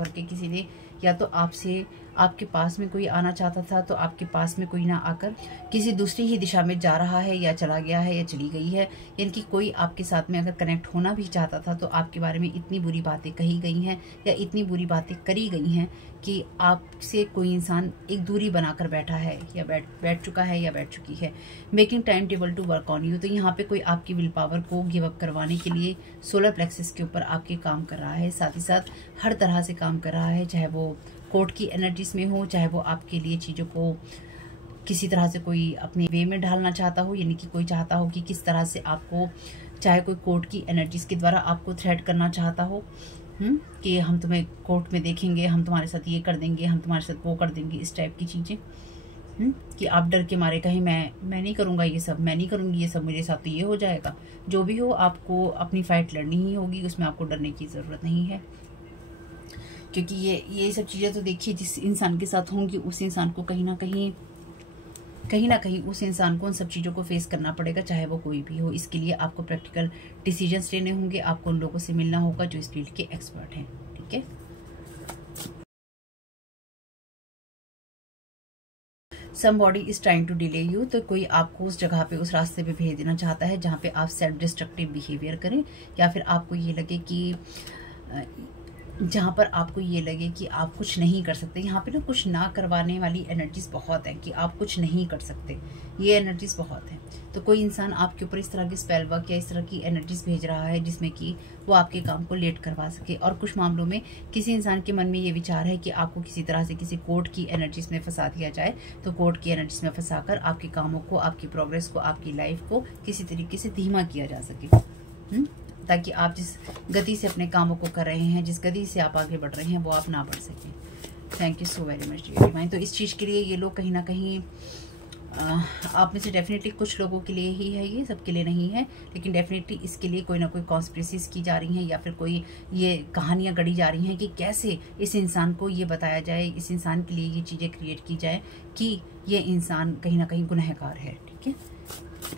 के किसी ने या तो आपसे आपके पास में कोई आना चाहता था तो आपके पास में कोई ना आकर किसी दूसरी ही दिशा में जा रहा है या चला गया है या चली गई है, यानी कि कोई आपके साथ में अगर कनेक्ट होना भी चाहता था तो आपके बारे में इतनी बुरी बातें कही गई हैं या इतनी बुरी बातें करी गई हैं कि आपसे कोई इंसान एक दूरी बनाकर बैठा है या बैठ चुका है या बैठ चुकी है। Making time table to work on you. तो यहाँ पे कोई आपकी विल पावर को गिव अप करवाने के लिए सोलर प्लेक्सिस के ऊपर आपके काम कर रहा है, साथ ही साथ हर तरह से काम कर रहा है, चाहे वो कोर्ट की एनर्जीज में हो, चाहे वो आपके लिए चीज़ों को किसी तरह से कोई अपने वे में ढालना चाहता हो, यानी कि कोई चाहता हो कि किस तरह से आपको, चाहे कोई कोर्ट की एनर्जीज के द्वारा आपको थ्रेट करना चाहता हो, कि हम तुम्हें कोर्ट में देखेंगे, हम तुम्हारे साथ ये कर देंगे, हम तुम्हारे साथ वो कर देंगे, इस टाइप की चीज़ें। कि आप डर के मारे कहीं मैं नहीं करूँगा ये सब, मैं नहीं करूँगी ये सब, मेरे साथ तो ये हो जाएगा। जो भी हो, आपको अपनी फाइट लड़नी ही होगी, उसमें आपको डरने की ज़रूरत नहीं है। क्योंकि ये सब चीज़ें तो देखिए, जिस इंसान के साथ होंगी उस इंसान को कहीं ना कहीं उस इंसान को उन सब चीज़ों को फेस करना पड़ेगा, चाहे वो कोई भी हो। इसके लिए आपको प्रैक्टिकल डिसीजंस लेने होंगे, आपको उन लोगों से मिलना होगा जो इस फील्ड के एक्सपर्ट हैं। ठीक है। Somebody is trying to delay you, तो कोई आपको उस जगह पे, उस रास्ते पे भेज देना चाहता है जहाँ पे आप सेल्फ डिस्ट्रक्टिव बिहेवियर करें, या फिर आपको ये लगे कि जहाँ पर आपको ये लगे कि आप कुछ नहीं कर सकते। यहाँ पे ना कुछ ना करवाने वाली एनर्जीज बहुत है कि आप कुछ नहीं कर सकते, ये एनर्जीज बहुत है। तो कोई इंसान आपके ऊपर इस तरह की स्पेल वर्क या इस तरह की एनर्जीज भेज रहा है जिसमें कि वो आपके काम को लेट करवा सके। और कुछ मामलों में किसी इंसान के मन में ये विचार है कि आपको किसी तरह से किसी कोर्ट की एनर्जीज में फंसा दिया जाए, तो कोर्ट की एनर्जीज में फंसाकर आपके कामों को, आपकी प्रोग्रेस को, आपकी लाइफ को किसी तरीके से धीमा किया जा सके, ताकि आप जिस गति से अपने कामों को कर रहे हैं, जिस गति से आप आगे बढ़ रहे हैं, वो आप ना बढ़ सकें। Thank you so very much dear divine. तो इस चीज़ के लिए ये लोग कहीं ना कहीं आप में से डेफिनेटली कुछ लोगों के लिए ही है, ये सबके लिए नहीं है, लेकिन डेफिनेटली इसके लिए कोई ना कोई कॉन्स्पिरेसीज की जा रही हैं, या फिर कोई ये कहानियाँ गढ़ी जा रही हैं कि कैसे इस इंसान को ये बताया जाए, इस इंसान के लिए ये चीज़ें क्रिएट की जाए कि ये इंसान कहीं ना कहीं गुनहगार है। ठीक है।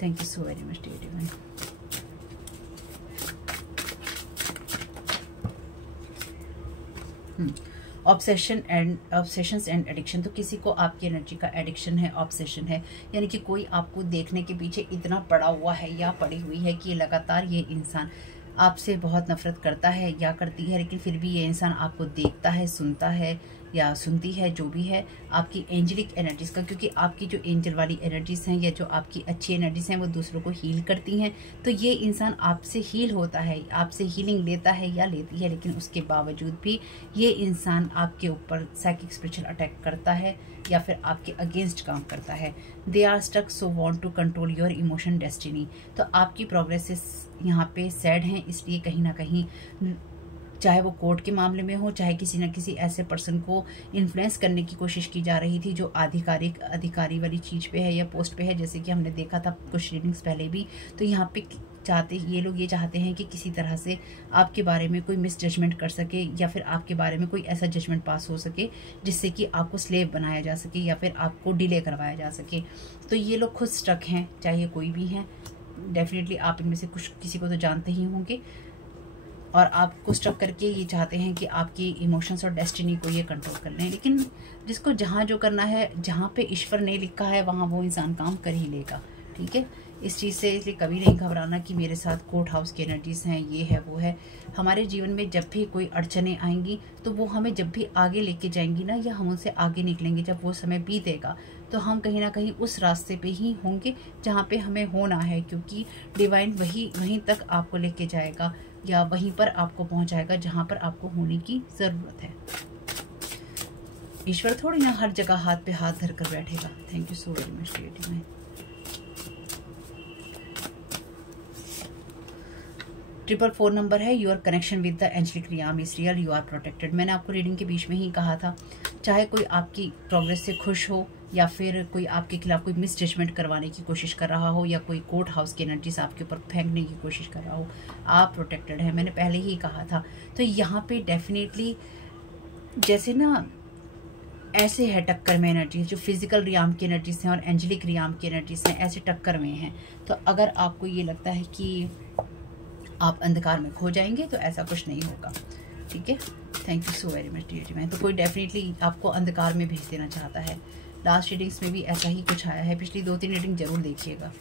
Thank you so very much dear divine. Obsessions and addiction, तो किसी को आपकी एनर्जी का एडिक्शन है, ऑब्सेशन है, यानी कि कोई आपको देखने के पीछे इतना पड़ा हुआ है या पड़ी हुई है कि लगातार ये इंसान आपसे बहुत नफरत करता है या करती है, लेकिन फिर भी ये इंसान आपको देखता है, सुनता है या सुनती है, जो भी है आपकी एंजलिक एनर्जीज का, क्योंकि आपकी जो एंजल वाली एनर्जीज हैं या जो आपकी अच्छी एनर्जीज हैं वो दूसरों को हील करती हैं। तो ये इंसान आपसे हील होता है, आपसे हीलिंग लेता है या लेती है, लेकिन उसके बावजूद भी ये इंसान आपके ऊपर साइकिक स्पिरिचुअल अटैक करता है या फिर आपके अगेंस्ट काम करता है। They are stuck so want to control your emotion destiny, तो आपकी प्रोग्रेसेस यहाँ पे सैड हैं, इसलिए कहीं ना कहीं चाहे वो कोर्ट के मामले में हो, चाहे किसी न किसी ऐसे पर्सन को इन्फ्लुएंस करने की कोशिश की जा रही थी जो अधिकारी वाली चीज़ पे है या पोस्ट पे है, जैसे कि हमने देखा था कुछ रीडिंग्स पहले भी। तो यहाँ पे ये लोग ये चाहते हैं कि किसी तरह से आपके बारे में कोई मिस जजमेंट कर सके, या फिर आपके बारे में कोई ऐसा जजमेंट पास हो सके जिससे कि आपको स्लेव बनाया जा सके या फिर आपको डिले करवाया जा सके। तो ये लोग खुद स्टक हैं, चाहे कोई भी हैं। डेफिनेटली आप इनमें से कुछ किसी को तो जानते ही होंगे, और आपको स्टक करके ये चाहते हैं कि आपकी इमोशंस और डेस्टिनी को ये कंट्रोल कर लें। लेकिन जिसको जहाँ जो करना है, जहाँ पे ईश्वर ने लिखा है वहाँ वो इंसान काम कर ही लेगा। ठीक है। इस चीज़ से इसलिए कभी नहीं घबराना कि मेरे साथ कोर्ट हाउस की एनर्जीज हैं, ये है वो है। हमारे जीवन में जब भी कोई अड़चने आएंगी तो वो हमें जब भी आगे लेके जाएंगी ना, या हम उनसे आगे निकलेंगे, जब वो समय बीतेगा तो हम कहीं ना कहीं उस रास्ते पे ही होंगे जहाँ पे हमें होना है, क्योंकि डिवाइन वहीं तक आपको लेके जाएगा या वहीं पर आपको पहुँचाएगा जहाँ पर आपको होने की ज़रूरत है। ईश्वर थोड़ी ना हर जगह हाथ पे हाथ धर कर बैठेगा। Thank you so very much dear Divine. 444 number है। Your connection with the angelic realm is real, you are protected. मैंने आपको रीडिंग के बीच में ही कहा था, चाहे कोई आपकी प्रोग्रेस से खुश हो या फिर कोई आपके खिलाफ कोई मिस जजमेंट करवाने की कोशिश कर रहा हो, या कोई कोर्ट हाउस की एनर्जीज आपके ऊपर फेंकने की कोशिश कर रहा हो, आप प्रोटेक्टेड हैं। मैंने पहले ही कहा था। तो यहाँ पे डेफिनेटली जैसे ना ऐसे है टक्कर में एनर्जीज, जो फिजिकल रियाम की एनर्जीज हैं और एंजलिक रियाम की एनर्जीज हैं, ऐसे टक्कर में हैं। तो अगर आपको ये लगता है कि आप अंधकार में खो जाएंगे तो ऐसा कुछ नहीं होगा। ठीक है। Thank you so very much dear divine. तो कोई डेफिनेटली आपको अंधकार में भेज देना चाहता है। लास्ट रीडिंग्स में भी ऐसा ही कुछ आया है, पिछली 2-3 रीडिंग जरूर देखिएगा।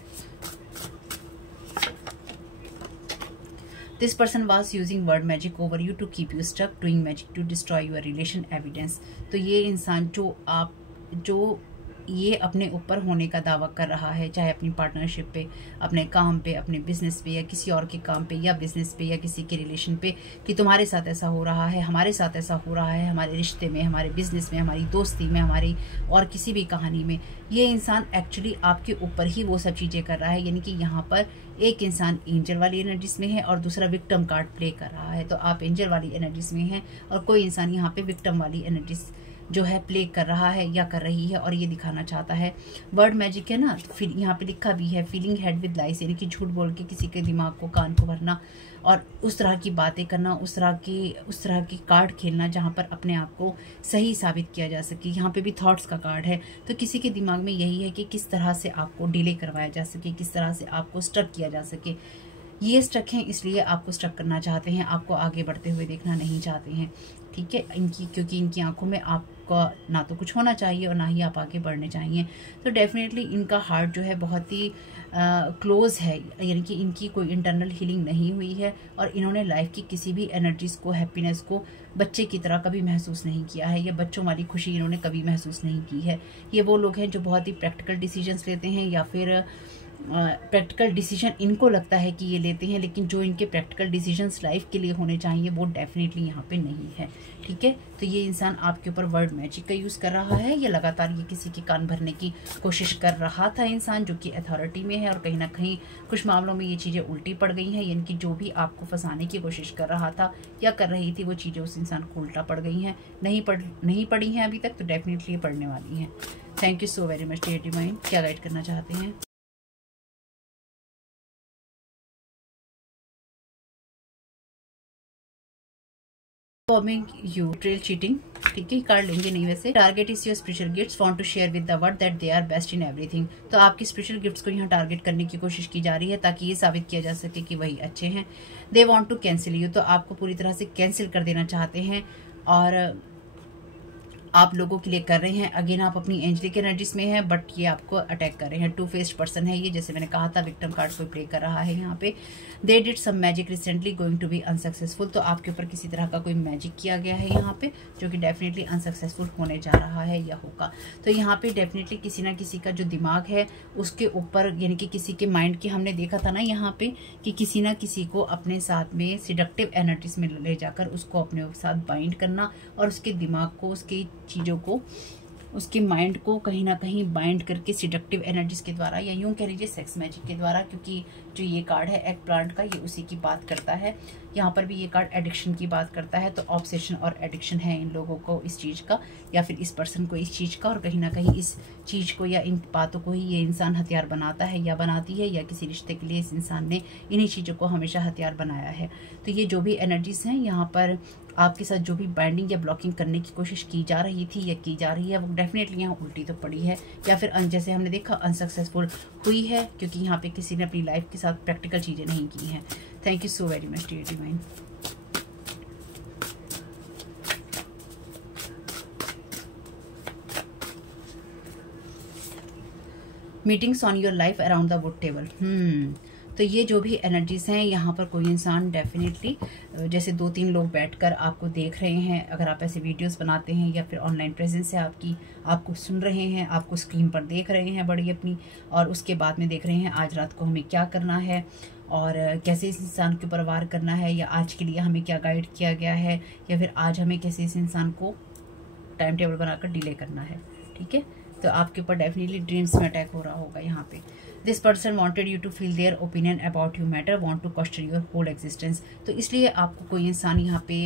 This person was using word magic over you to keep you stuck, doing magic to destroy your relation evidence. तो ये इंसान जो ये अपने ऊपर होने का दावा कर रहा है, चाहे अपनी पार्टनरशिप पे, अपने काम पे, अपने बिजनेस पे, या किसी और के काम पे या बिजनेस पे या किसी के रिलेशन पे, कि तुम्हारे साथ ऐसा हो रहा है, हमारे साथ ऐसा हो रहा है, हमारे रिश्ते में, हमारे बिजनेस में, हमारी दोस्ती में, हमारी और किसी भी कहानी में। ये इंसान एक्चुअली आपके ऊपर ही वो सब चीज़ें कर रहा है। यानी कि यहाँ पर एक इंसान एंजल वाली एनर्जीज में है और दूसरा विक्टिम कार्ड प्ले कर रहा है। तो आप एंजल वाली एनर्जीज में हैं और कोई इंसान यहाँ पे विक्टिम वाली एनर्जीज जो है प्ले कर रहा है या कर रही है, और ये दिखाना चाहता है। वर्ड मैजिक है ना, फिर यहाँ पे लिखा भी है फीलिंग हेड विद लाइस, यानी कि झूठ बोल के किसी के दिमाग को, कान को भरना और उस तरह की बातें करना, उस तरह की कार्ड खेलना जहाँ पर अपने आप को सही साबित किया जा सके। यहाँ पे भी थॉट्स का कार्ड है, तो किसी के दिमाग में यही है कि किस तरह से आपको डिले करवाया जा सके, किस तरह से आपको स्ट्रक किया जा सके। ये स्ट्रक हैं इसलिए आपको स्ट्रक करना चाहते हैं, आपको आगे बढ़ते हुए देखना नहीं चाहते हैं, ठीक है। क्योंकि इनकी आंखों में आपका ना तो कुछ होना चाहिए और ना ही आप आगे बढ़ने चाहिए। तो डेफिनेटली इनका हार्ट जो है बहुत ही क्लोज है, यानी कि इनकी कोई इंटरनल हीलिंग नहीं हुई है और इन्होंने लाइफ की किसी भी एनर्जीज को, हैप्पीनेस को बच्चे की तरह कभी महसूस नहीं किया है, या बच्चों वाली खुशी इन्होंने कभी महसूस नहीं की है। ये वो लोग हैं जो बहुत ही प्रैक्टिकल डिसीजंस लेते हैं, या फिर प्रैक्टिकल डिसीजन इनको लगता है कि ये लेते हैं, लेकिन जो इनके प्रैक्टिकल डिसीजंस लाइफ के लिए होने चाहिए वो डेफिनेटली यहाँ पे नहीं है, ठीक है। तो ये इंसान आपके ऊपर वर्ड मैजिक का यूज़ कर रहा है, या लगातार ये किसी के कान भरने की कोशिश कर रहा था इंसान जो कि अथॉरिटी में है, और कहीं ना कहीं कुछ मामलों में ये चीज़ें उल्टी पड़ गई हैं, यानी कि जो भी आपको फंसाने की कोशिश कर रहा था या कर रही थी वो चीज़ें उस इंसान को उल्टा पड़ गई हैं, नहीं पड़ी हैं अभी तक, तो डेफिनेटली ये पढ़ने वाली हैं। Thank you so very much dear divine. क्या गाइड करना चाहते हैं? यू ट्रेल चीटिंग, ठीक है, कार्ड लेंगे नहीं वैसे। Target is your spiritual gifts, want to share with the world that they are best in everything. तो आपकी स्पिरिचुअल गिफ्ट्स को यहाँ टारगेट करने की कोशिश की जा रही है ताकि ये साबित किया जा सके कि वही अच्छे हैं। They want to cancel you, तो आपको पूरी तरह से कैंसिल कर देना चाहते हैं और आप लोगों के लिए कर रहे हैं। अगेन आप अपनी एंजलिक एनर्जीज में हैं, बट ये आपको अटैक कर रहे हैं। टू फेस्ड पर्सन है ये, जैसे मैंने कहा था विक्टिम कार्ड कोई प्ले कर रहा है यहाँ पे। They did some magic recently going to be unsuccessful, तो आपके ऊपर किसी तरह का कोई मैजिक किया गया है यहाँ पे जो कि डेफिनेटली अनसक्सेसफुल होने जा रहा है या होगा। तो यहाँ पे डेफिनेटली किसी ना किसी का जो दिमाग है उसके ऊपर, यानी कि किसी के माइंड की, हमने देखा था ना यहाँ पे कि किसी ना किसी को अपने साथ में सिडक्टिव एनर्जीज में ले जाकर उसको अपने साथ बाइंड करना और उसके दिमाग को, उसकी चीज़ों को, उसके माइंड को कहीं ना कहीं बाइंड करके सिडक्टिव एनर्जीज के द्वारा, या यूं कह लीजिए सेक्स मैजिक के द्वारा, क्योंकि जो ये कार्ड है एग प्लांट का ये उसी की बात करता है। यहाँ पर भी ये कार्ड एडिक्शन की बात करता है, तो ऑब्सेशन और एडिक्शन है इन लोगों को इस चीज़ का, या फिर इस पर्सन को इस चीज़ का, और कहीं ना कहीं इस चीज़ को या इन बातों को ही ये इंसान हथियार बनाता है या बनाती है, या किसी रिश्ते के लिए इस इंसान ने इन्हीं चीज़ों को हमेशा हथियार बनाया है। तो ये जो भी एनर्जीज हैं यहाँ पर आपके साथ जो भी बाइंडिंग या ब्लॉकिंग करने की कोशिश की जा रही थी या की जा रही है वो डेफिनेटली यहाँ उल्टी तो पड़ी है, या फिर जैसे हमने देखा अनसक्सेसफुल हुई है, क्योंकि यहाँ पे किसी ने अपनी लाइफ के साथ प्रैक्टिकल चीज़ें नहीं की हैं। Thank you so very much dear divine. Meetings on your life around the wood table. तो ये जो भी एनर्जीज हैं यहाँ पर कोई इंसान डेफिनेटली, जैसे 2-3 लोग बैठकर आपको देख रहे हैं, अगर आप ऐसे वीडियोस बनाते हैं या फिर ऑनलाइन प्रेजेंस है आपकी, आपको सुन रहे हैं, आपको स्क्रीन पर देख रहे हैं बड़ी अपनी, और उसके बाद में देख रहे हैं आज रात को हमें क्या करना है और कैसे इस इंसान के ऊपर वार करना है, या आज के लिए हमें क्या गाइड किया गया है, या फिर आज हमें कैसे इस इंसान को टाइम टेबल बनाकर डिले करना है, ठीक है। तो आपके ऊपर डेफिनेटली ड्रीम्स में अटैक हो रहा होगा यहाँ पे। This person wanted you to feel their opinion about you matter, want to question your whole existence. तो इसलिए आपको कोई इंसान यहाँ पे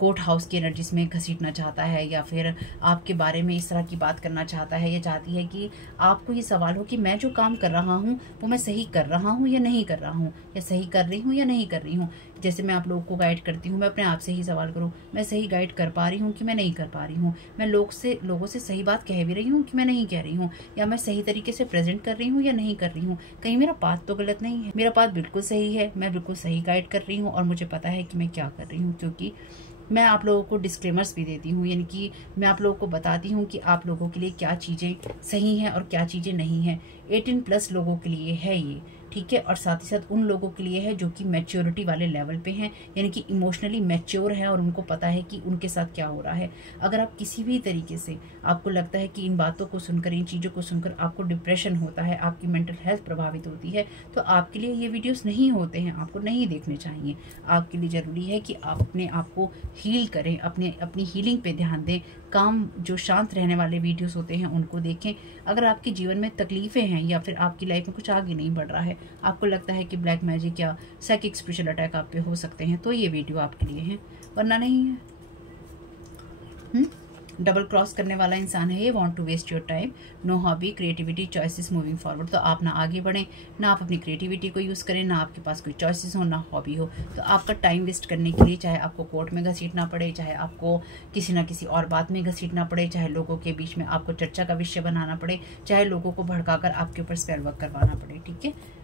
कोर्ट हाउस की एनर्जीज में घसीटना चाहता है, या फिर आपके बारे में इस तरह की बात करना चाहता है, या चाहती है कि आपको ये सवाल हो कि मैं जो काम कर रहा हूँ वो मैं सही कर रहा हूँ या नहीं कर रहा हूँ, या सही कर रही हूँ या नहीं कर रही हूँ। जैसे मैं आप लोगों को गाइड करती हूँ, मैं अपने आप से ही सवाल करूँ, मैं सही गाइड कर पा रही हूँ कि मैं नहीं कर पा रही हूँ, मैं लोगों से सही बात कह भी रही हूँ कि मैं नहीं कह रही हूँ, या मैं सही तरीके से प्रेजेंट कर रही हूँ या नहीं कर रही हूँ, कहीं मेरा बात तो गलत नहीं है, मेरा बात बिल्कुल सही है, मैं बिल्कुल सही गाइड कर रही हूँ और मुझे पता है कि मैं क्या कर रही हूँ। क्योंकि मैं आप लोगों को डिस्क्लेमर्स भी देती हूँ, यानी कि मैं आप लोगों को बताती हूँ कि आप लोगों के लिए क्या चीज़ें सही हैं और क्या चीज़ें नहीं हैं। 18+ लोगों के लिए है ये, ठीक है। और साथ ही साथ उन लोगों के लिए है जो कि मैच्योरिटी वाले लेवल पे हैं, यानी कि इमोशनली मैच्योर है और उनको पता है कि उनके साथ क्या हो रहा है। अगर आप किसी भी तरीके से आपको लगता है कि इन बातों को सुनकर, इन चीज़ों को सुनकर आपको डिप्रेशन होता है, आपकी मेंटल हेल्थ प्रभावित होती है, तो आपके लिए ये वीडियोस नहीं होते हैं, आपको नहीं देखने चाहिए। आपके लिए ज़रूरी है कि आप अपने आप को हील करें, अपनी हीलिंग पे ध्यान दें। काम जो शांत रहने वाले वीडियोस होते हैं उनको देखें। अगर आपके जीवन में तकलीफ़ें हैं या फिर आपकी लाइफ में कुछ आगे नहीं बढ़ रहा है, आपको लगता है कि ब्लैक मैजिक या साइकिक स्पिरिचुअल अटैक आप पे हो सकते हैं, तो ये वीडियो आपके लिए है, वरना नहीं है। डबल क्रॉस करने वाला इंसान है ये, want to waste your time, no hobby, creativity, choices, moving forward. तो आप ना आगे बढ़ें, ना आप अपनी क्रिएटिविटी को यूज़ करें, ना आपके पास कोई चॉइसेस हो, ना हॉबी हो। तो आपका टाइम वेस्ट करने के लिए चाहे आपको कोर्ट में घसीटना पड़े, चाहे आपको किसी ना किसी और बात में घसीटना पड़े, चाहे लोगों के बीच में आपको चर्चा का विषय बनाना पड़े, चाहे लोगों को भड़काकर आपके ऊपर स्पेल वर्क करवाना पड़े, ठीक है।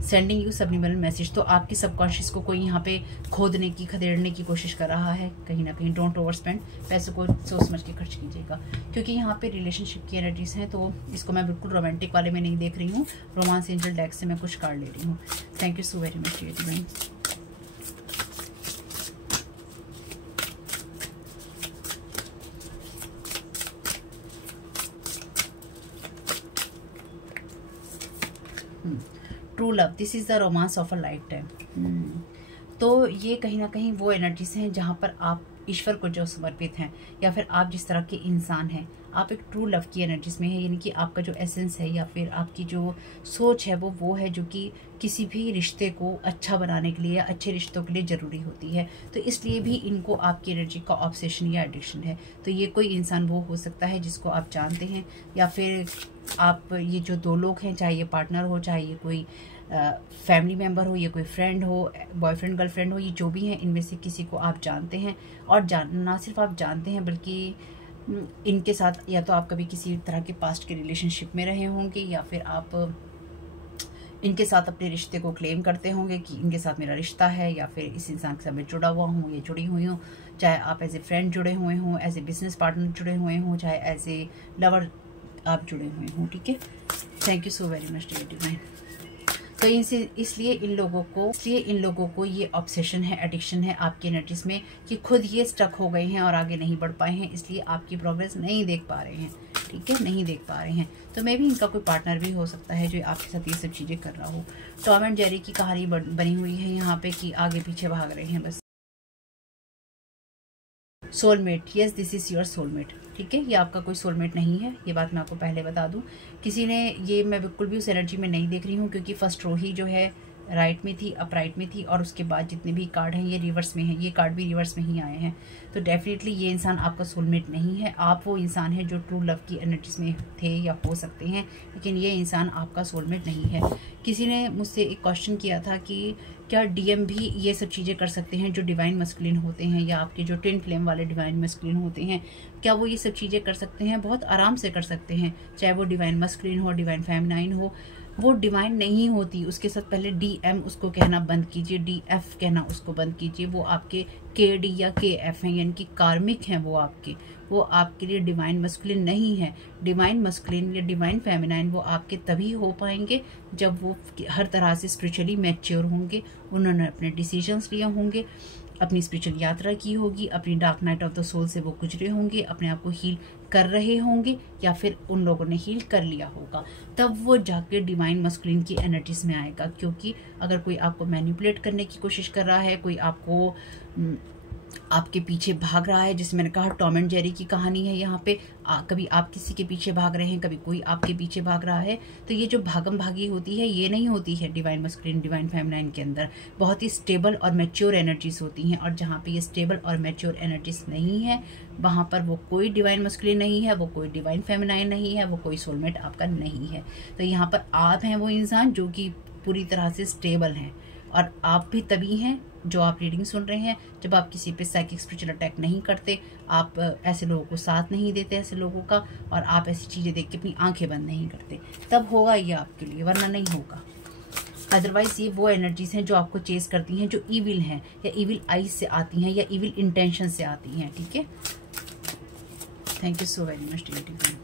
सेंडिंग यू सब्लिमिनल मैसेज, तो आपकी सबकॉन्शियस को कोई यहाँ पे खोदने की, खदेड़ने की कोशिश कर रहा है कहीं ना कहीं। डोंट ओवर स्पेंड, पैसों को सोच समझ के खर्च कीजिएगा, क्योंकि यहाँ पे रिलेशनशिप की एनर्जीज हैं। तो इसको मैं बिल्कुल रोमांटिक वाले में नहीं देख रही हूँ, रोमांस एंजल डेक से मैं कुछ कार्ड ले रही हूँ। Thank you so very much divine. True love, this is the romance of a life time. तो ये कहीं ना कहीं वो एनर्जीज हैं जहाँ पर आप ईश्वर को जो समर्पित हैं, या फिर आप जिस तरह के इंसान हैं, आप एक ट्रू लव की एनर्जीज में है, यानी कि आपका जो एसेंस है या फिर आपकी जो सोच है वो है जो कि किसी भी रिश्ते को अच्छा बनाने के लिए या अच्छे रिश्तों के लिए ज़रूरी होती है। तो इसलिए भी इनको आपकी एनर्जी का ऑब्सेशन या एडिक्शन है। तो ये कोई इंसान वो हो सकता है जिसको आप जानते हैं, या फिर आप ये जो दो लोग हैं, चाहे ये पार्टनर हो, चाहे ये कोई फैमिली मेम्बर हो, ये कोई फ्रेंड हो, बॉयफ्रेंड गर्लफ्रेंड हो, ये जो भी हैं इनमें से किसी को आप जानते हैं। और ना सिर्फ आप जानते हैं बल्कि इनके साथ या तो आप कभी किसी तरह के पास्ट के रिलेशनशिप में रहे होंगे, या फिर आप इनके साथ अपने रिश्ते को क्लेम करते होंगे कि इनके साथ मेरा रिश्ता है, या फिर इस इंसान के साथ मैं जुड़ा हुआ हूँ या जुड़ी हुई हूँ। चाहे आप एज ए फ्रेंड जुड़े हुए हों, एज ए बिजनेस पार्टनर जुड़े हुए हों, चाहे एज ए लवर आप जुड़े हुए हों, ठीक है। Thank you so very much divine. तो इसलिए इन लोगों को ये ऑब्सेशन है, एडिक्शन है आपकी एनर्जीज में, कि खुद ये स्टक हो गए हैं और आगे नहीं बढ़ पाए हैं, इसलिए आपकी प्रोग्रेस नहीं देख पा रहे हैं, ठीक है, नहीं देख पा रहे हैं। तो मे भी इनका कोई पार्टनर भी हो सकता है जो आपके साथ ये सब चीज़ें कर रहा हो। टॉम एंड जेरी की कहानी बनी हुई है यहाँ पे कि आगे पीछे भाग रहे हैं बस। Soulmate, yes this is your soulmate, ठीक है। ये आपका कोई सोलमेट नहीं है, ये बात मैं आपको पहले बता दूं। किसी ने ये, मैं बिल्कुल भी उस एनर्जी में नहीं देख रही हूँ, क्योंकि फर्स्ट रो ही जो है राइट में थी, अपराइट में थी, और उसके बाद जितने भी कार्ड हैं ये रिवर्स में हैं, ये कार्ड भी रिवर्स में ही आए हैं। तो डेफिनेटली ये इंसान आपका सोलमेट नहीं है। आप वो इंसान है जो ट्रू लव की एनर्जीज में थे या हो सकते हैं, लेकिन ये इंसान आपका सोलमेट नहीं है। किसी ने मुझसे एक क्वेश्चन किया था कि क्या डीएम भी ये सब चीज़ें कर सकते हैं जो डिवाइन मस्कुलिन होते हैं, या आपके जो ट्विन फ्लेम वाले डिवाइन मस्कुलिन होते हैं, क्या वो ये सब चीज़ें कर सकते हैं? बहुत आराम से कर सकते हैं, चाहे वो डिवाइन मस्कुलिन हो, डिवाइन फेमिनाइन हो। वो डिवाइन नहीं होती, उसके साथ पहले डीएम उसको कहना बंद कीजिए, डीएफ कहना उसको बंद कीजिए। वो आपके केडी या केएफ हैं, यानी कि कार्मिक हैं वो आपके लिए डिवाइन मस्कुलिन नहीं है। डिवाइन मस्कुलिन या डिवाइन फेमिनाइन वो आपके तभी हो पाएंगे जब वो हर तरह से स्पिरिचुअली मैच्योर होंगे, उन्होंने अपने डिसीजंस लिए होंगे, अपनी स्पिरिचुअल यात्रा की होगी, अपनी dark night of the soul से वो गुजरे होंगे, अपने आप को हील कर रहे होंगे, या फिर उन लोगों ने हील कर लिया होगा, तब वो जाके डिवाइन मस्कुलिन की एनर्जीज में आएगा। क्योंकि अगर कोई आपको मैनिपुलेट करने की कोशिश कर रहा है, कोई आपको आपके पीछे भाग रहा है, जिसमें मैंने कहा टॉम एंड जेरी की कहानी है यहाँ पे, कभी आप किसी के पीछे भाग रहे हैं, कभी कोई आपके पीछे भाग रहा है। तो ये जो भागम भागी होती है ये नहीं होती है डिवाइन मस्कुलिन डिवाइन फेमिनाइन के अंदर। बहुत ही स्टेबल और मैच्योर एनर्जीज होती हैं, और जहाँ पे ये स्टेबल और मैच्योर एनर्जीज नहीं है वहाँ पर वो कोई डिवाइन मस्कुलिन नहीं है, वो कोई डिवाइन फेमिनाइन नहीं है, वो कोई सोलमेट आपका नहीं है। तो यहाँ पर आप हैं वो इंसान जो कि पूरी तरह से स्टेबल हैं, और आप भी तभी हैं जो आप रीडिंग सुन रहे हैं जब आप किसी पे साइकिक स्पिरिचुअल अटैक नहीं करते, आप ऐसे लोगों को साथ नहीं देते ऐसे लोगों का, और आप ऐसी चीज़ें देख के अपनी आंखें बंद नहीं करते, तब होगा ये आपके लिए, वरना नहीं होगा। अदरवाइज ये वो एनर्जीज हैं जो आपको चेस करती हैं, जो इविल हैं या इविल आईज से आती हैं या इविल इंटेंशन से आती हैं, ठीक है। Thank you so very much dear divine.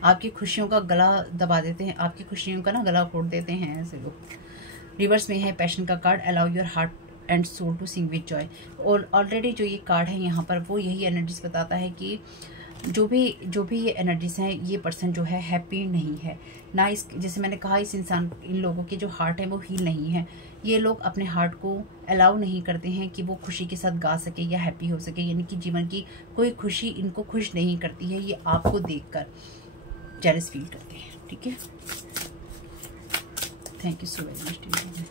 आपकी खुशियों का गला दबा देते हैं, आपकी खुशियों का ना गला घोट देते हैं ऐसे लोग। रिवर्स में है पैशन का card, allow your heart and soul to sing with joy. और ऑलरेडी जो ये कार्ड है यहाँ पर वो यही एनर्जीज बताता है कि जो भी ये एनर्जीज हैं, ये पर्सन जो है हैप्पी नहीं है ना। इस जैसे मैंने कहा, इस इंसान, इन लोगों के जो हार्ट है वो हील नहीं है। ये लोग अपने हार्ट को अलाउ नहीं करते हैं कि वो खुशी के साथ गा सके या हैप्पी हो सके, यानी कि जीवन की कोई खुशी इनको खुश नहीं करती है। ये आपको देखकर जेलस फील करते हैं, ठीक है। Thank you so very much.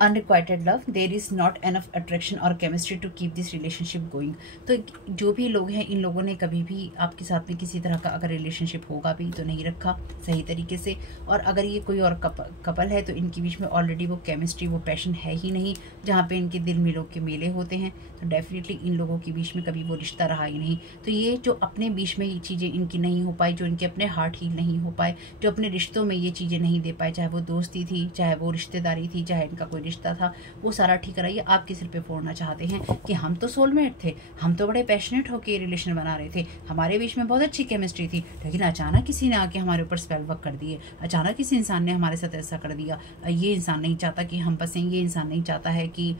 Unrequited love, there is not enough attraction और chemistry to keep this relationship going. तो जो भी लोग हैं, इन लोगों ने कभी भी आपके साथ में किसी तरह का अगर रिलेशनशिप होगा भी तो नहीं रखा सही तरीके से। और अगर ये कोई और कपल है तो इनके बीच में ऑलरेडी वो केमिस्ट्री, वो पैशन है ही नहीं, जहाँ पे इनके दिल मिलों के मेले होते हैं। तो डेफिनेटली इन लोगों के बीच में कभी वो रिश्ता रहा ही नहीं। तो ये जो अपने बीच में ये चीज़ें इनकी नहीं हो पाई, जो इनके अपने हार्ट हील नहीं हो पाए, जो अपने रिश्तों में ये चीज़ें नहीं दे पाए, चाहे वो दोस्ती थी, चाहे वो रिश्तेदारी थी, चाहे इनका कोई रिश्ता था, वो सारा ठीक कराइए। आपके सिर पे फोड़ना चाहते हैं कि हम तो सोलमेट थे, हम तो बड़े पैशनेट होकर ये रिलेशन बना रहे थे, हमारे बीच में बहुत अच्छी केमिस्ट्री थी, लेकिन अचानक किसी ने आके हमारे ऊपर स्पेल वर्क कर दिए, अचानक किसी इंसान ने हमारे साथ ऐसा कर दिया। ये इंसान नहीं चाहता कि हम बसें, ये इंसान नहीं चाहता है कि,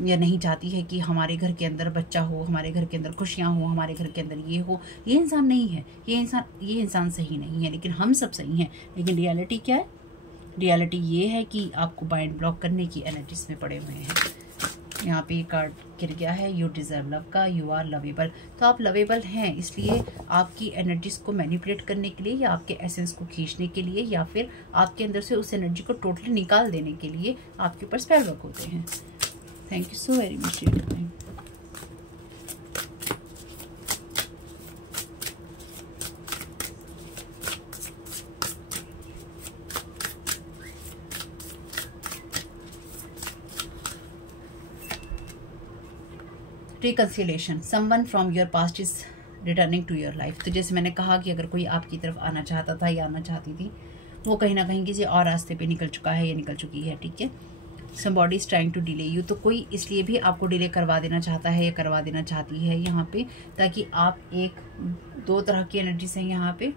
या नहीं चाहती है कि हमारे घर के अंदर बच्चा हो, हमारे घर के अंदर खुशियाँ हो, हमारे घर के अंदर ये हो। ये इंसान नहीं है, ये इंसान सही नहीं है, लेकिन हम सब सही हैं। लेकिन रियलिटी क्या है? रियलिटी ये है कि आपको माइंड ब्लॉक करने की एनर्जीज में पड़े हुए हैं। यहाँ पे कार्ड गिर गया है, यू डिजर्व लव का, यू आर लवेबल। तो आप लवेबल हैं, इसलिए आपकी एनर्जीज को मैनिपुलेट करने के लिए, या आपके एसेंस को खींचने के लिए, या फिर आपके अंदर से उस एनर्जी को टोटली निकाल देने के लिए आपके ऊपर स्पेल वर्क होते हैं। Thank you so very much. Reconciliation, someone from your past is returning to your life. तो जैसे मैंने कहा कि अगर कोई आपकी तरफ आना चाहता था या आना चाहती थी, वो कहीं ना कहीं किसी और रास्ते पे निकल चुका है या निकल चुकी है, ठीक है। Somebody is trying to delay you, तो कोई इसलिए भी आपको डिले करवा देना चाहता है या करवा देना चाहती है यहाँ पे, ताकि आप दो तरह की एनर्जीज हैं यहाँ पे,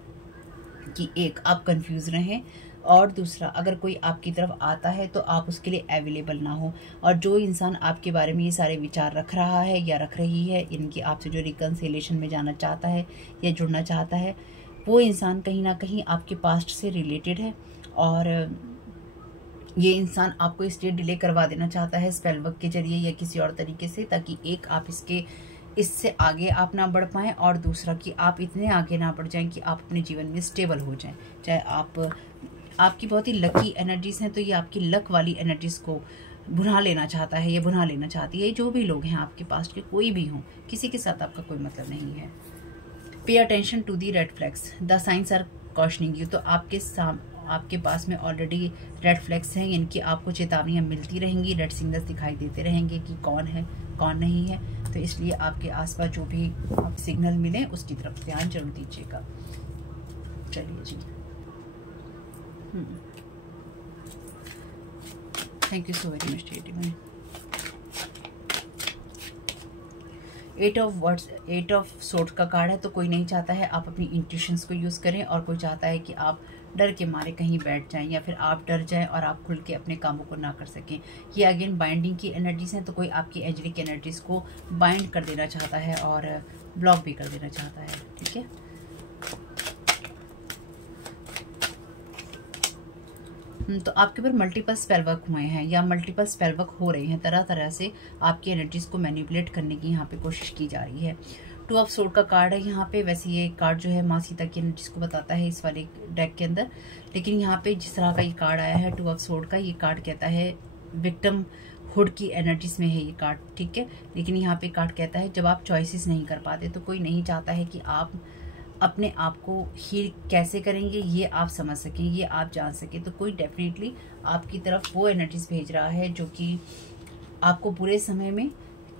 कि एक आप कंफ्यूज रहें, और दूसरा अगर कोई आपकी तरफ आता है तो आप उसके लिए अवेलेबल ना हो। और जो इंसान आपके बारे में ये सारे विचार रख रहा है या रख रही है, इनकी आपसे जो रिकंसिलेशन में जाना चाहता है या जुड़ना चाहता है, वो इंसान कहीं ना कहीं आपके पास्ट से रिलेटेड है। और ये इंसान आपको इसलिए डिले करवा देना चाहता है स्पेल वर्क के जरिए या किसी और तरीके से, ताकि एक आप इससे आगे आप ना बढ़ पाएँ, और दूसरा कि आप इतने आगे ना बढ़ जाएं कि आप अपने जीवन में स्टेबल हो जाएं। चाहे आपकी बहुत ही लकी एनर्जीज हैं, तो ये आपकी लक वाली एनर्जीज को भुना लेना चाहता है या भुना लेना चाहती है। जो भी लोग हैं आपके पास के, कोई भी हों, किसी के साथ आपका कोई मतलब नहीं है। Pay attention to the red flags, the signs are cautioning you. तो आपके पास में ऑलरेडी रेड फ्लैग्स हैं, इनकी आपको चेतावनियाँ मिलती रहेंगी, रेड सिग्नल्स दिखाई देते रहेंगे कि कौन है कौन नहीं है। तो इसलिए आपके आसपास जो भी आप सिग्नल मिले उसकी तरफ ध्यान जरूर दीजिएगा। चलिए जी, thank you so very much Teddy. Eight of sword का कार्ड है, तो कोई नहीं चाहता है आप अपनी इंट्यूशंस को यूज़ करें, और कोई चाहता है कि आप डर के मारे कहीं बैठ जाएं, या फिर आप डर जाएं और आप खुल के अपने कामों को ना कर सकें। ये अगेन बाइंडिंग की एनर्जीज हैं, तो कोई आपकी एंजेलिक एनर्जीज को बाइंड कर देना चाहता है और ब्लॉक भी कर देना चाहता है, ठीक है। तो आपके ऊपर मल्टीपल स्पेल वर्क हुए हैं या मल्टीपल स्पेल वर्क हो रहे हैं, तरह तरह से आपकी एनर्जीज को मैनिपुलेट करने की यहाँ पे कोशिश की जा रही है। टू ऑफ सोर्ड का कार्ड है यहाँ पे। वैसे ये कार्ड जो है माँ सीता की एनर्जीज को बताता है इस वाले डेक के अंदर, लेकिन यहाँ पे जिस तरह का ये कार्ड आया है टू ऑफ सोर्ड का, ये कार्ड कहता है विक्टिम हुड की एनर्जीज में है ये कार्ड, ठीक है। लेकिन यहाँ पे कार्ड कहता है जब आप चॉइसेस नहीं कर पाते, तो कोई नहीं चाहता है कि आप अपने आप को हील कैसे करेंगे ये आप समझ सकें, ये आप जान सकें। तो कोई डेफिनेटली आपकी तरफ वो एनर्जीज भेज रहा है जो कि आपको बुरे समय में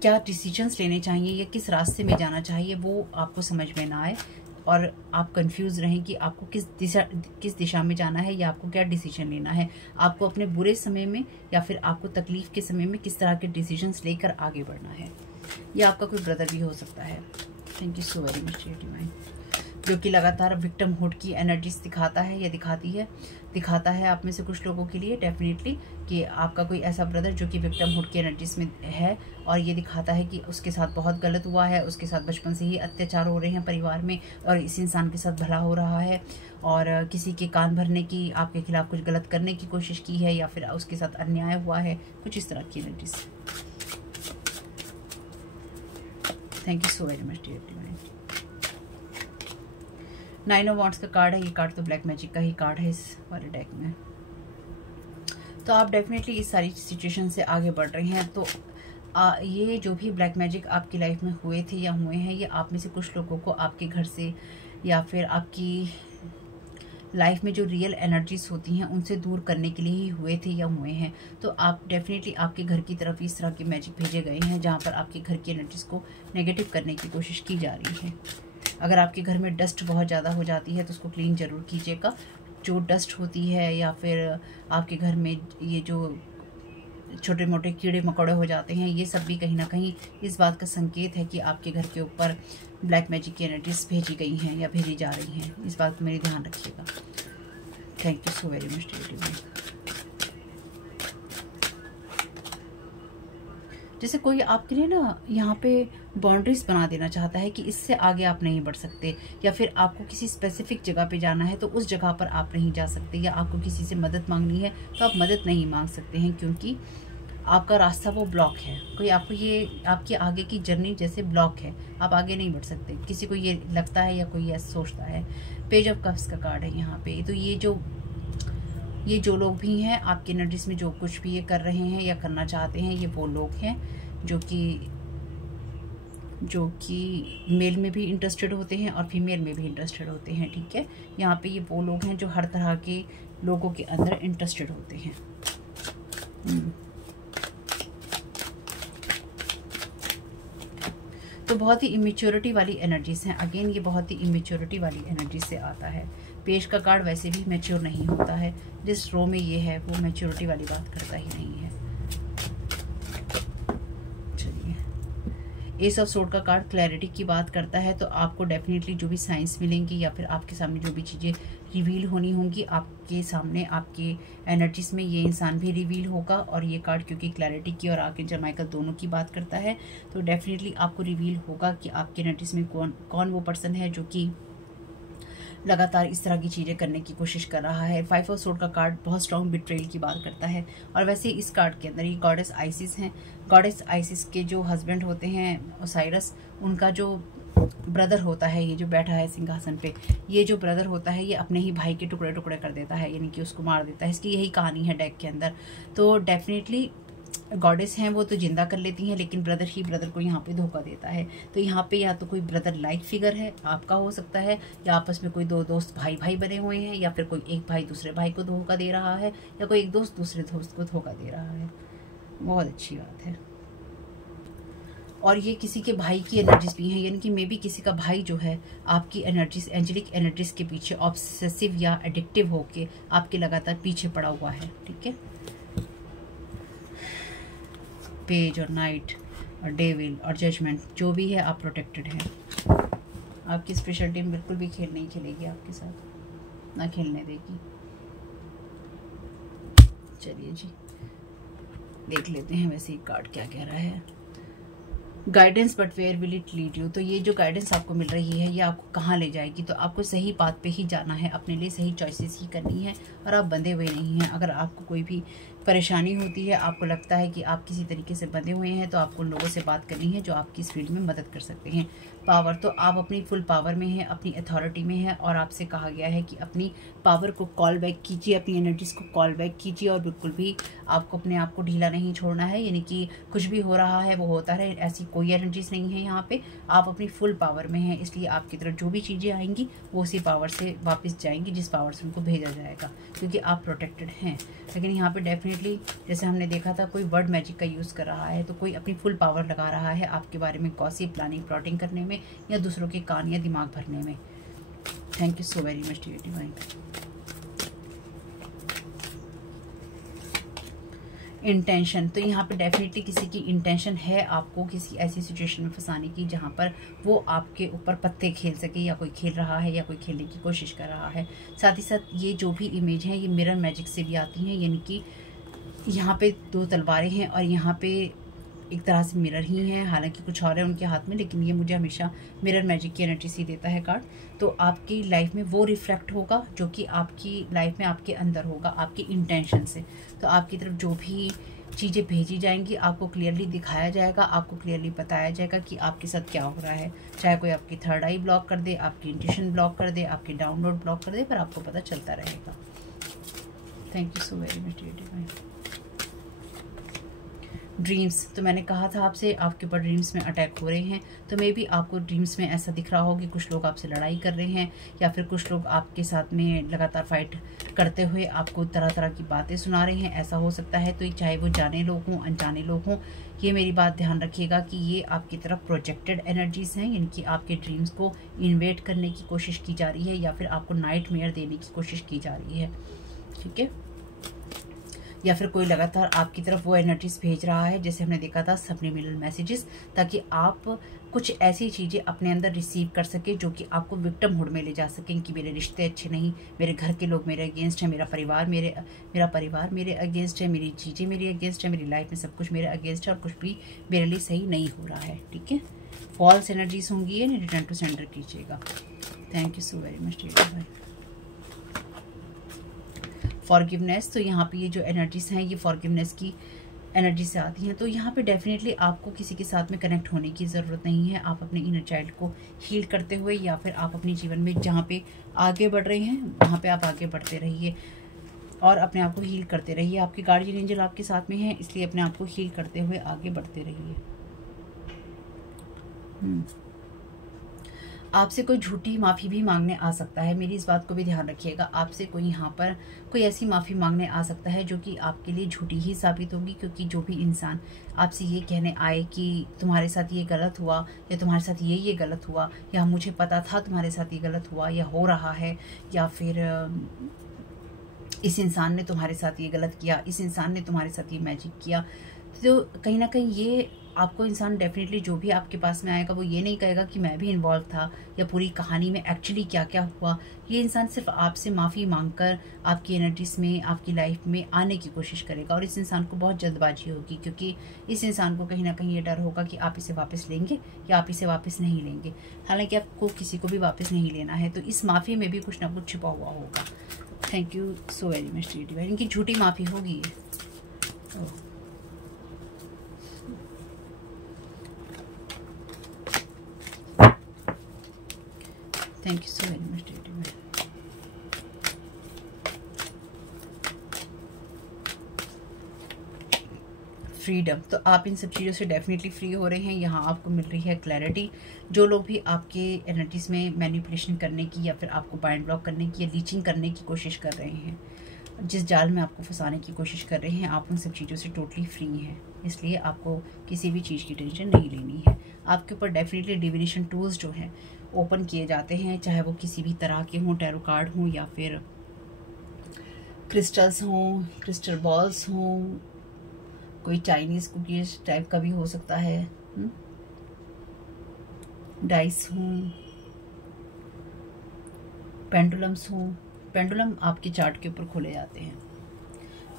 क्या डिसीजंस लेने चाहिए या किस रास्ते में जाना चाहिए वो आपको समझ में ना आए। और आप कंफ्यूज रहें कि आपको किस दिशा में जाना है या आपको क्या डिसीजन लेना है, आपको अपने बुरे समय में या फिर आपको तकलीफ के समय में किस तरह के डिसीजंस लेकर आगे बढ़ना है। या आपका कोई ब्रदर भी हो सकता है। Thank you so very much divine, जो कि लगातार विक्टिमहुड की एनर्जीज दिखाता है या दिखाता है आप में से कुछ लोगों के लिए डेफिनेटली कि आपका कोई ऐसा ब्रदर जो कि विक्टिमहुड की एनर्जीज में है, और ये दिखाता है कि उसके साथ बहुत गलत हुआ है, उसके साथ बचपन से ही अत्याचार हो रहे हैं परिवार में, और इस इंसान के साथ भला हो रहा है, और किसी के कान भरने की, आपके खिलाफ कुछ गलत करने की कोशिश की है, या फिर उसके साथ अन्याय हुआ है, कुछ इस तरह की energies. Thank you so very much dear divine. 9 of wands का कार्ड है, ये कार्ड तो ब्लैक मैजिक का ही कार्ड है इस वाले डेक में। तो आप डेफिनेटली इस सारी सिचुएशन से आगे बढ़ रहे हैं। तो ये जो भी ब्लैक मैजिक आपकी लाइफ में हुए थे या हुए हैं, ये आप में से कुछ लोगों को आपके घर से या फिर आपकी लाइफ में जो रियल एनर्जीज होती हैं उनसे दूर करने के लिए ही हुए थे या हुए हैं। तो आप डेफिनेटली आपके घर की तरफ इस तरह के मैजिक भेजे गए हैं जहाँ पर आपके घर की एनर्जीज को नेगेटिव करने की कोशिश की जा रही है। अगर आपके घर में डस्ट बहुत ज़्यादा हो जाती है तो उसको क्लीन ज़रूर कीजिएगा। जो डस्ट होती है या फिर आपके घर में ये जो छोटे मोटे कीड़े मकोड़े हो जाते हैं, ये सब भी कहीं ना कहीं इस बात का संकेत है कि आपके घर के ऊपर ब्लैक मैजिक की एनर्जीज भेजी गई हैं या भेजी जा रही हैं। इस बात को मेरे ध्यान रखिएगा। Thank you so very much dear. जैसे कोई आपके लिए ना यहाँ पे बाउंड्रीज बना देना चाहता है कि इससे आगे आप नहीं बढ़ सकते, या फिर आपको किसी स्पेसिफिक जगह पे जाना है तो उस जगह पर आप नहीं जा सकते, या आपको किसी से मदद मांगनी है तो आप मदद नहीं मांग सकते हैं क्योंकि आपका रास्ता वो ब्लॉक है। कोई आपको ये आपकी आगे की जर्नी जैसे ब्लॉक है, आप आगे नहीं बढ़ सकते। किसी को ये लगता है या कोई ऐसा सोचता है। पेज ऑफ कप्स का कार्ड है यहाँ पे। तो ये जो लोग भी हैं आपकी एनर्जीज में जो कुछ भी ये कर रहे हैं या करना चाहते हैं, ये वो लोग हैं जो कि मेल में भी इंटरेस्टेड होते हैं और फीमेल में भी इंटरेस्टेड होते हैं। ठीक है, यहाँ पे ये वो लोग हैं जो हर तरह के लोगों के अंदर इंटरेस्टेड होते हैं। तो बहुत ही इमेच्योरिटी वाली एनर्जीज हैं। अगेन ये बहुत ही इमेच्योरिटी वाली एनर्जी से आता है। पेज का कार्ड वैसे भी मैच्योर नहीं होता है, जिस रो में ये है वो मैच्योरिटी वाली बात करता ही नहीं है। चलिए, एस ऑफ सोर्ड का कार्ड क्लैरिटी की बात करता है। तो आपको डेफिनेटली जो भी साइंस मिलेंगी या फिर आपके सामने जो भी चीज़ें रिवील होनी होंगी, आपके सामने आपके एनर्जीज में ये इंसान भी रिवील होगा। और ये कार्ड क्योंकि क्लैरिटी की और आर्कएंजल माइकल दोनों की बात करता है, तो डेफिनेटली आपको रिवील होगा कि आपके एनर्जीज में कौन वो पर्सन है जो कि लगातार इस तरह की चीज़ें करने की कोशिश कर रहा है। 5 ऑफ सोर्ड का कार्ड बहुत स्ट्रॉन्ग बिट्रेल की बात करता है। और वैसे इस कार्ड के अंदर ये गॉडेस आइसिस हैं। गॉडेस आइसिस के जो हस्बैंड होते हैं ओसाइरस, उनका जो ब्रदर होता है, ये जो बैठा है सिंहासन पे, ये जो ब्रदर होता है ये अपने ही भाई के टुकड़े टुकड़े कर देता है, यानी कि उसको मार देता है। इसकी यही कहानी है डेक के अंदर। तो डेफिनेटली गॉडेस हैं वो तो जिंदा कर लेती हैं, लेकिन ब्रदर ही ब्रदर को यहाँ पे धोखा देता है। तो यहाँ पे या तो कोई ब्रदर लाइक फिगर है आपका हो सकता है, या आपस में कोई दो दोस्त भाई भाई बने हुए हैं, या फिर कोई एक भाई दूसरे भाई को धोखा दे रहा है, या कोई एक दोस्त दूसरे दोस्त को धोखा दे रहा है। बहुत अच्छी बात है। और ये किसी के भाई की एनर्जीज भी हैं, यानी कि मे बी किसी का भाई जो है आपकी एनर्जीज, एंजेलिक एनर्जीज के पीछे ऑब्सेसिव या एडिक्टिव होके आपके लगातार पीछे पड़ा हुआ है। ठीक है, पेज और नाइट और डेविल और जजमेंट जो भी है, आप प्रोटेक्टेड हैं। आपकी स्पेशल टीम बिल्कुल भी खेल नहीं खेलेगी आपके साथ, ना खेलने देगी। चलिए जी, देख लेते हैं वैसे ये कार्ड क्या कह रहा है। Guidance but where will it lead you. तो ये जो गाइडेंस आपको मिल रही है ये आपको कहाँ ले जाएगी, तो आपको सही बात पे ही जाना है, अपने लिए सही चॉइसेस ही करनी है, और आप बंधे हुए नहीं हैं। अगर आपको कोई भी परेशानी होती है, आपको लगता है कि आप किसी तरीके से बंधे हुए हैं, तो आपको उन लोगों से बात करनी है जो आपकी इस फील्ड में मदद कर सकते हैं। पावर, तो आप अपनी फुल पावर में हैं, अपनी अथॉरिटी में हैं, और आपसे कहा गया है कि अपनी पावर को कॉल बैक कीजिए, अपनी एनर्जीज को कॉल बैक कीजिए, और बिल्कुल भी आपको अपने आप को ढीला नहीं छोड़ना है। यानी कि कुछ भी हो रहा है वो होता रहे, ऐसी कोई एनर्जीज नहीं है यहाँ पे। आप अपनी फुल पावर में हैं, इसलिए आपकी तरफ जो भी चीज़ें आएंगी वो उसी पावर से वापस जाएंगी जिस पावर से उनको भेजा जाएगा, क्योंकि आप प्रोटेक्टेड हैं। लेकिन यहाँ पे डेफिनेटली जैसे हमने देखा था, कोई वर्ड मैजिक का यूज़ कर रहा है, तो कोई अपनी फुल पावर लगा रहा है आपके बारे में गॉसिप, प्लानिंग, प्लॉटिंग करने में, या दूसरों के कान या दिमाग भरने में। Thank you so very much dear divine. Intention, तो यहाँ पे डेफिनेटली किसी की इंटेंशन है आपको किसी ऐसी सिचुएशन में फंसाने की जहाँ पर वो आपके ऊपर पत्ते खेल सके, या कोई खेल रहा है या कोई खेलने की कोशिश कर रहा है। साथ ही साथ ये जो भी इमेज है ये मिरर मैजिक से भी आती हैं, यानी कि यहाँ पे 2 तलवारें हैं और यहाँ पे एक तरह से मिरर ही है, हालांकि कुछ और है उनके हाथ में, लेकिन ये मुझे हमेशा मिरर मैजिक की एनर्जी से देता है कार्ड। तो आपकी लाइफ में वो रिफ्लेक्ट होगा जो कि आपकी लाइफ में आपके अंदर होगा, आपके इंटेंशन से। तो आपकी तरफ जो भी चीज़ें भेजी जाएंगी आपको क्लियरली दिखाया जाएगा, आपको क्लियरली बताया जाएगा कि आपके साथ क्या हो रहा है। चाहे कोई आपकी थर्ड आई ब्लॉक कर दे, आपकी इंट्यूशन ब्लॉक कर दे, आपकी डाउनलोड ब्लॉक कर दे, पर आपको पता चलता रहेगा। Thank you so very much dear divine. Dreams, तो मैंने कहा था आपसे आपके ऊपर ड्रीम्स में अटैक हो रहे हैं, तो मे बी आपको ड्रीम्स में ऐसा दिख रहा हो कि कुछ लोग आपसे लड़ाई कर रहे हैं, या फिर कुछ लोग आपके साथ में लगातार फाइट करते हुए आपको तरह तरह की बातें सुना रहे हैं, ऐसा हो सकता है। तो चाहे वो जाने लोग हों अनजाने लोग हों, ये मेरी बात ध्यान रखिएगा कि ये आपकी तरफ प्रोजेक्टेड एनर्जीज हैं, यानी कि आपके ड्रीम्स को इन्वेट करने की कोशिश की जा रही है या फिर आपको नाइटमेयर देने की कोशिश की जा रही है, ठीक है। या फिर कोई लगातार आपकी तरफ वो एनर्जीज भेज रहा है, जैसे हमने देखा था सबलिमिनल मैसेजेस, ताकि आप कुछ ऐसी चीज़ें अपने अंदर रिसीव कर सके जो कि आपको विक्टिमहुड में ले जा सकें कि मेरे रिश्ते अच्छे नहीं, मेरे घर के लोग मेरे अगेंस्ट है, मेरा परिवार मेरे अगेंस्ट है, मेरी चीज़ें मेरे अगेंस्ट है, मेरी लाइफ में सब कुछ मेरे अगेंस्ट है और कुछ भी मेरे लिए सही नहीं हो रहा है, ठीक है। फॉल्स एनर्जीज होंगी ये, रिटर्न टू सेंडर कीजिएगा। Thank you so very much dear भाई। फॉरगिवनेस, तो यहाँ पे ये जो एनर्जीज हैं ये फॉरगिवनेस की एनर्जी से आती हैं। तो यहाँ पे डेफिनेटली आपको किसी के साथ में कनेक्ट होने की ज़रूरत नहीं है। आप अपने इनर चाइल्ड को हील करते हुए या फिर आप अपने जीवन में जहाँ पे आगे बढ़ रहे हैं वहाँ पे आप आगे बढ़ते रहिए और अपने आप को हील करते रहिए। आपके गार्डियन एंजल आपके साथ में है, इसलिए अपने आप को हील करते हुए आगे बढ़ते रहिए। आपसे कोई झूठी माफ़ी भी मांगने आ सकता है, मेरी इस बात को भी ध्यान रखिएगा। आपसे कोई यहाँ पर कोई ऐसी माफ़ी मांगने आ सकता है जो कि आपके लिए झूठी ही साबित होगी, क्योंकि जो भी इंसान आपसे ये कहने आए कि तुम्हारे साथ ये गलत हुआ या तुम्हारे साथ ये गलत हुआ या मुझे पता था तुम्हारे साथ ये गलत हुआ या हो रहा है, या फिर इस इंसान ने तुम्हारे साथ ये गलत किया, इस इंसान ने तुम्हारे साथ ये मैजिक किया, तो कहीं ना कहीं ये आपको इंसान डेफिनेटली जो भी आपके पास में आएगा वो ये नहीं कहेगा कि मैं भी इन्वॉल्व था या पूरी कहानी में एक्चुअली क्या क्या हुआ। ये इंसान सिर्फ आपसे माफ़ी मांगकर आपकी एनर्जीज में आपकी लाइफ में आने की कोशिश करेगा और इस इंसान को बहुत जल्दबाजी होगी, क्योंकि इस इंसान को कहीं ना कहीं ये डर होगा कि आप इसे वापस लेंगे या आप इसे वापस नहीं लेंगे। हालांकि आपको किसी को भी वापस नहीं लेना है, तो इस माफ़ी में भी कुछ ना कुछ छिपा हुआ होगा। Thank you so very much divine. इनकी झूठी माफ़ी होगी। Thank you so very much divine. Freedom, तो आप इन सब चीज़ों से डेफिनेटली फ्री हो रहे हैं। यहाँ आपको मिल रही है क्लैरिटी। जो लोग भी आपके एनर्जीज में मैनिपुलेशन करने की या फिर आपको बाइंड ब्लॉक करने की या लीचिंग करने की कोशिश कर रहे हैं, जिस जाल में आपको फंसाने की कोशिश कर रहे हैं, आप उन सब चीज़ों से टोटली फ्री हैं। इसलिए आपको किसी भी चीज़ की टेंशन नहीं लेनी है। आपके ऊपर डेफिनेटली डिविनेशन टूल्स जो हैं ओपन किए जाते हैं, चाहे वो किसी भी तरह के हों, टैरो कार्ड हों या फिर क्रिस्टल्स हों, क्रिस्टल बॉल्स हों, कोई चाइनीज़ कुकीज टाइप का भी हो सकता है, डाइस हों, पेंडुलम्स हों। पेंडुलम आपके चार्ट के ऊपर खोले जाते हैं,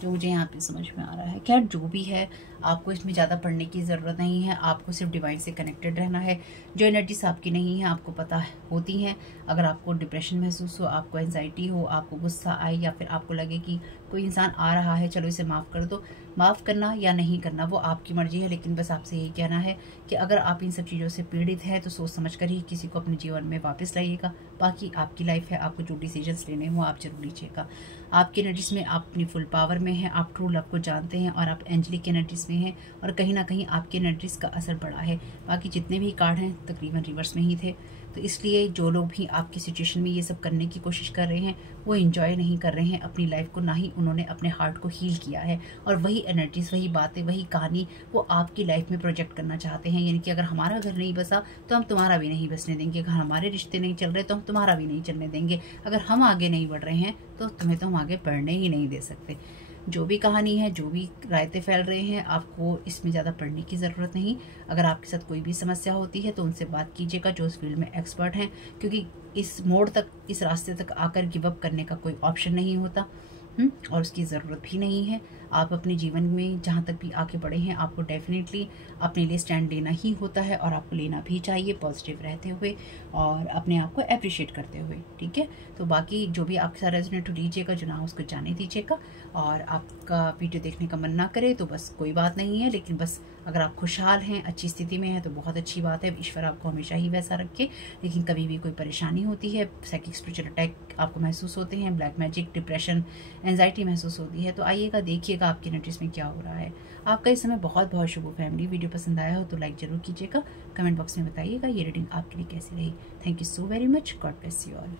जो मुझे यहाँ पे समझ में आ रहा है। खैर जो भी है, आपको इसमें ज़्यादा पढ़ने की ज़रूरत नहीं है। आपको सिर्फ डिवाइन से कनेक्टेड रहना है। जो एनर्जीज आपकी नहीं है आपको पता होती हैं। अगर आपको डिप्रेशन महसूस हो, आपको एंजाइटी हो, आपको गुस्सा आए या फिर आपको लगे कि कोई इंसान आ रहा है, चलो इसे माफ़ कर दो, माफ़ करना या नहीं करना वो आपकी मर्जी है। लेकिन बस आपसे यही कहना है कि अगर आप इन सब चीज़ों से पीड़ित है तो सोच समझ कर ही किसी को अपने जीवन में वापस लाइएगा। बाकी आपकी लाइफ है, आपको जो डिसीजंस लेने हो आप जरूर लीजिएगा। आपकी एनर्जीज में आप अपनी फुल पावर में हैं, आप ट्रू लव को जानते हैं और आप एंजलिक एनर्जीज में हैं और कहीं ना कहीं आपकी एनर्जीज का असर बड़ा है। बाकी जितने भी कार्ड हैं तकरीबन रिवर्स में ही थे, तो इसलिए जो लोग भी आपकी सिचुएशन में ये सब करने की कोशिश कर रहे हैं वो इंजॉय नहीं कर रहे हैं अपनी लाइफ को, ना ही उन्होंने अपने हार्ट को हील किया है। और वही एनर्जीज, वही बातें, वही कहानी वो आपकी लाइफ में प्रोजेक्ट करना चाहते हैं। यानी कि अगर हमारा घर नहीं बसा तो हम तुम्हारा भी नहीं बसने देंगे, अगर हमारे रिश्ते नहीं चल रहे तो हम तुम्हारा भी नहीं चलने देंगे, अगर हम आगे नहीं बढ़ रहे हैं तो तुम्हें तो हम आगे बढ़ने ही नहीं दे सकते। जो भी कहानी है, जो भी रायते फैल रहे हैं, आपको इसमें ज़्यादा पढ़ने की ज़रूरत नहीं। अगर आपके साथ कोई भी समस्या होती है तो उनसे बात कीजिएगा जो उस फील्ड में एक्सपर्ट हैं, क्योंकि इस मोड़ तक, इस रास्ते तक आकर गिव अप करने का कोई ऑप्शन नहीं होता और उसकी ज़रूरत भी नहीं है। आप अपने जीवन में जहाँ तक भी आगे बढ़े हैं, आपको डेफिनेटली अपने लिए स्टैंड लेना ही होता है और आपको लेना भी चाहिए, पॉजिटिव रहते हुए और अपने आप को अप्रिशिएट करते हुए। ठीक है, तो बाकी जो भी आपके साथ रेजोनेट लीजिएगा, जो ना उसको जाने दीजिएगा। और आपका वीडियो देखने का मन ना करे तो बस कोई बात नहीं है, लेकिन बस अगर आप खुशहाल हैं, अच्छी स्थिति में हैं तो बहुत अच्छी बात है। ईश्वर आपको हमेशा ही वैसा रखे। लेकिन कभी भी कोई परेशानी होती है, साइकिक स्पिरिचुअल अटैक आपको महसूस होते हैं, ब्लैक मैजिक, डिप्रेशन, एंजाइटी महसूस होती है, तो आइएगा, देखिएगा आपकी एनर्जीज में क्या हो रहा है। आपका इस समय बहुत बहुत शुभ हो फैमिली। वीडियो पसंद आया हो तो लाइक जरूर कीजिएगा, कमेंट बॉक्स में बताइएगा ये रीडिंग आपके लिए कैसी रही। Thank you so very much. God bless you all.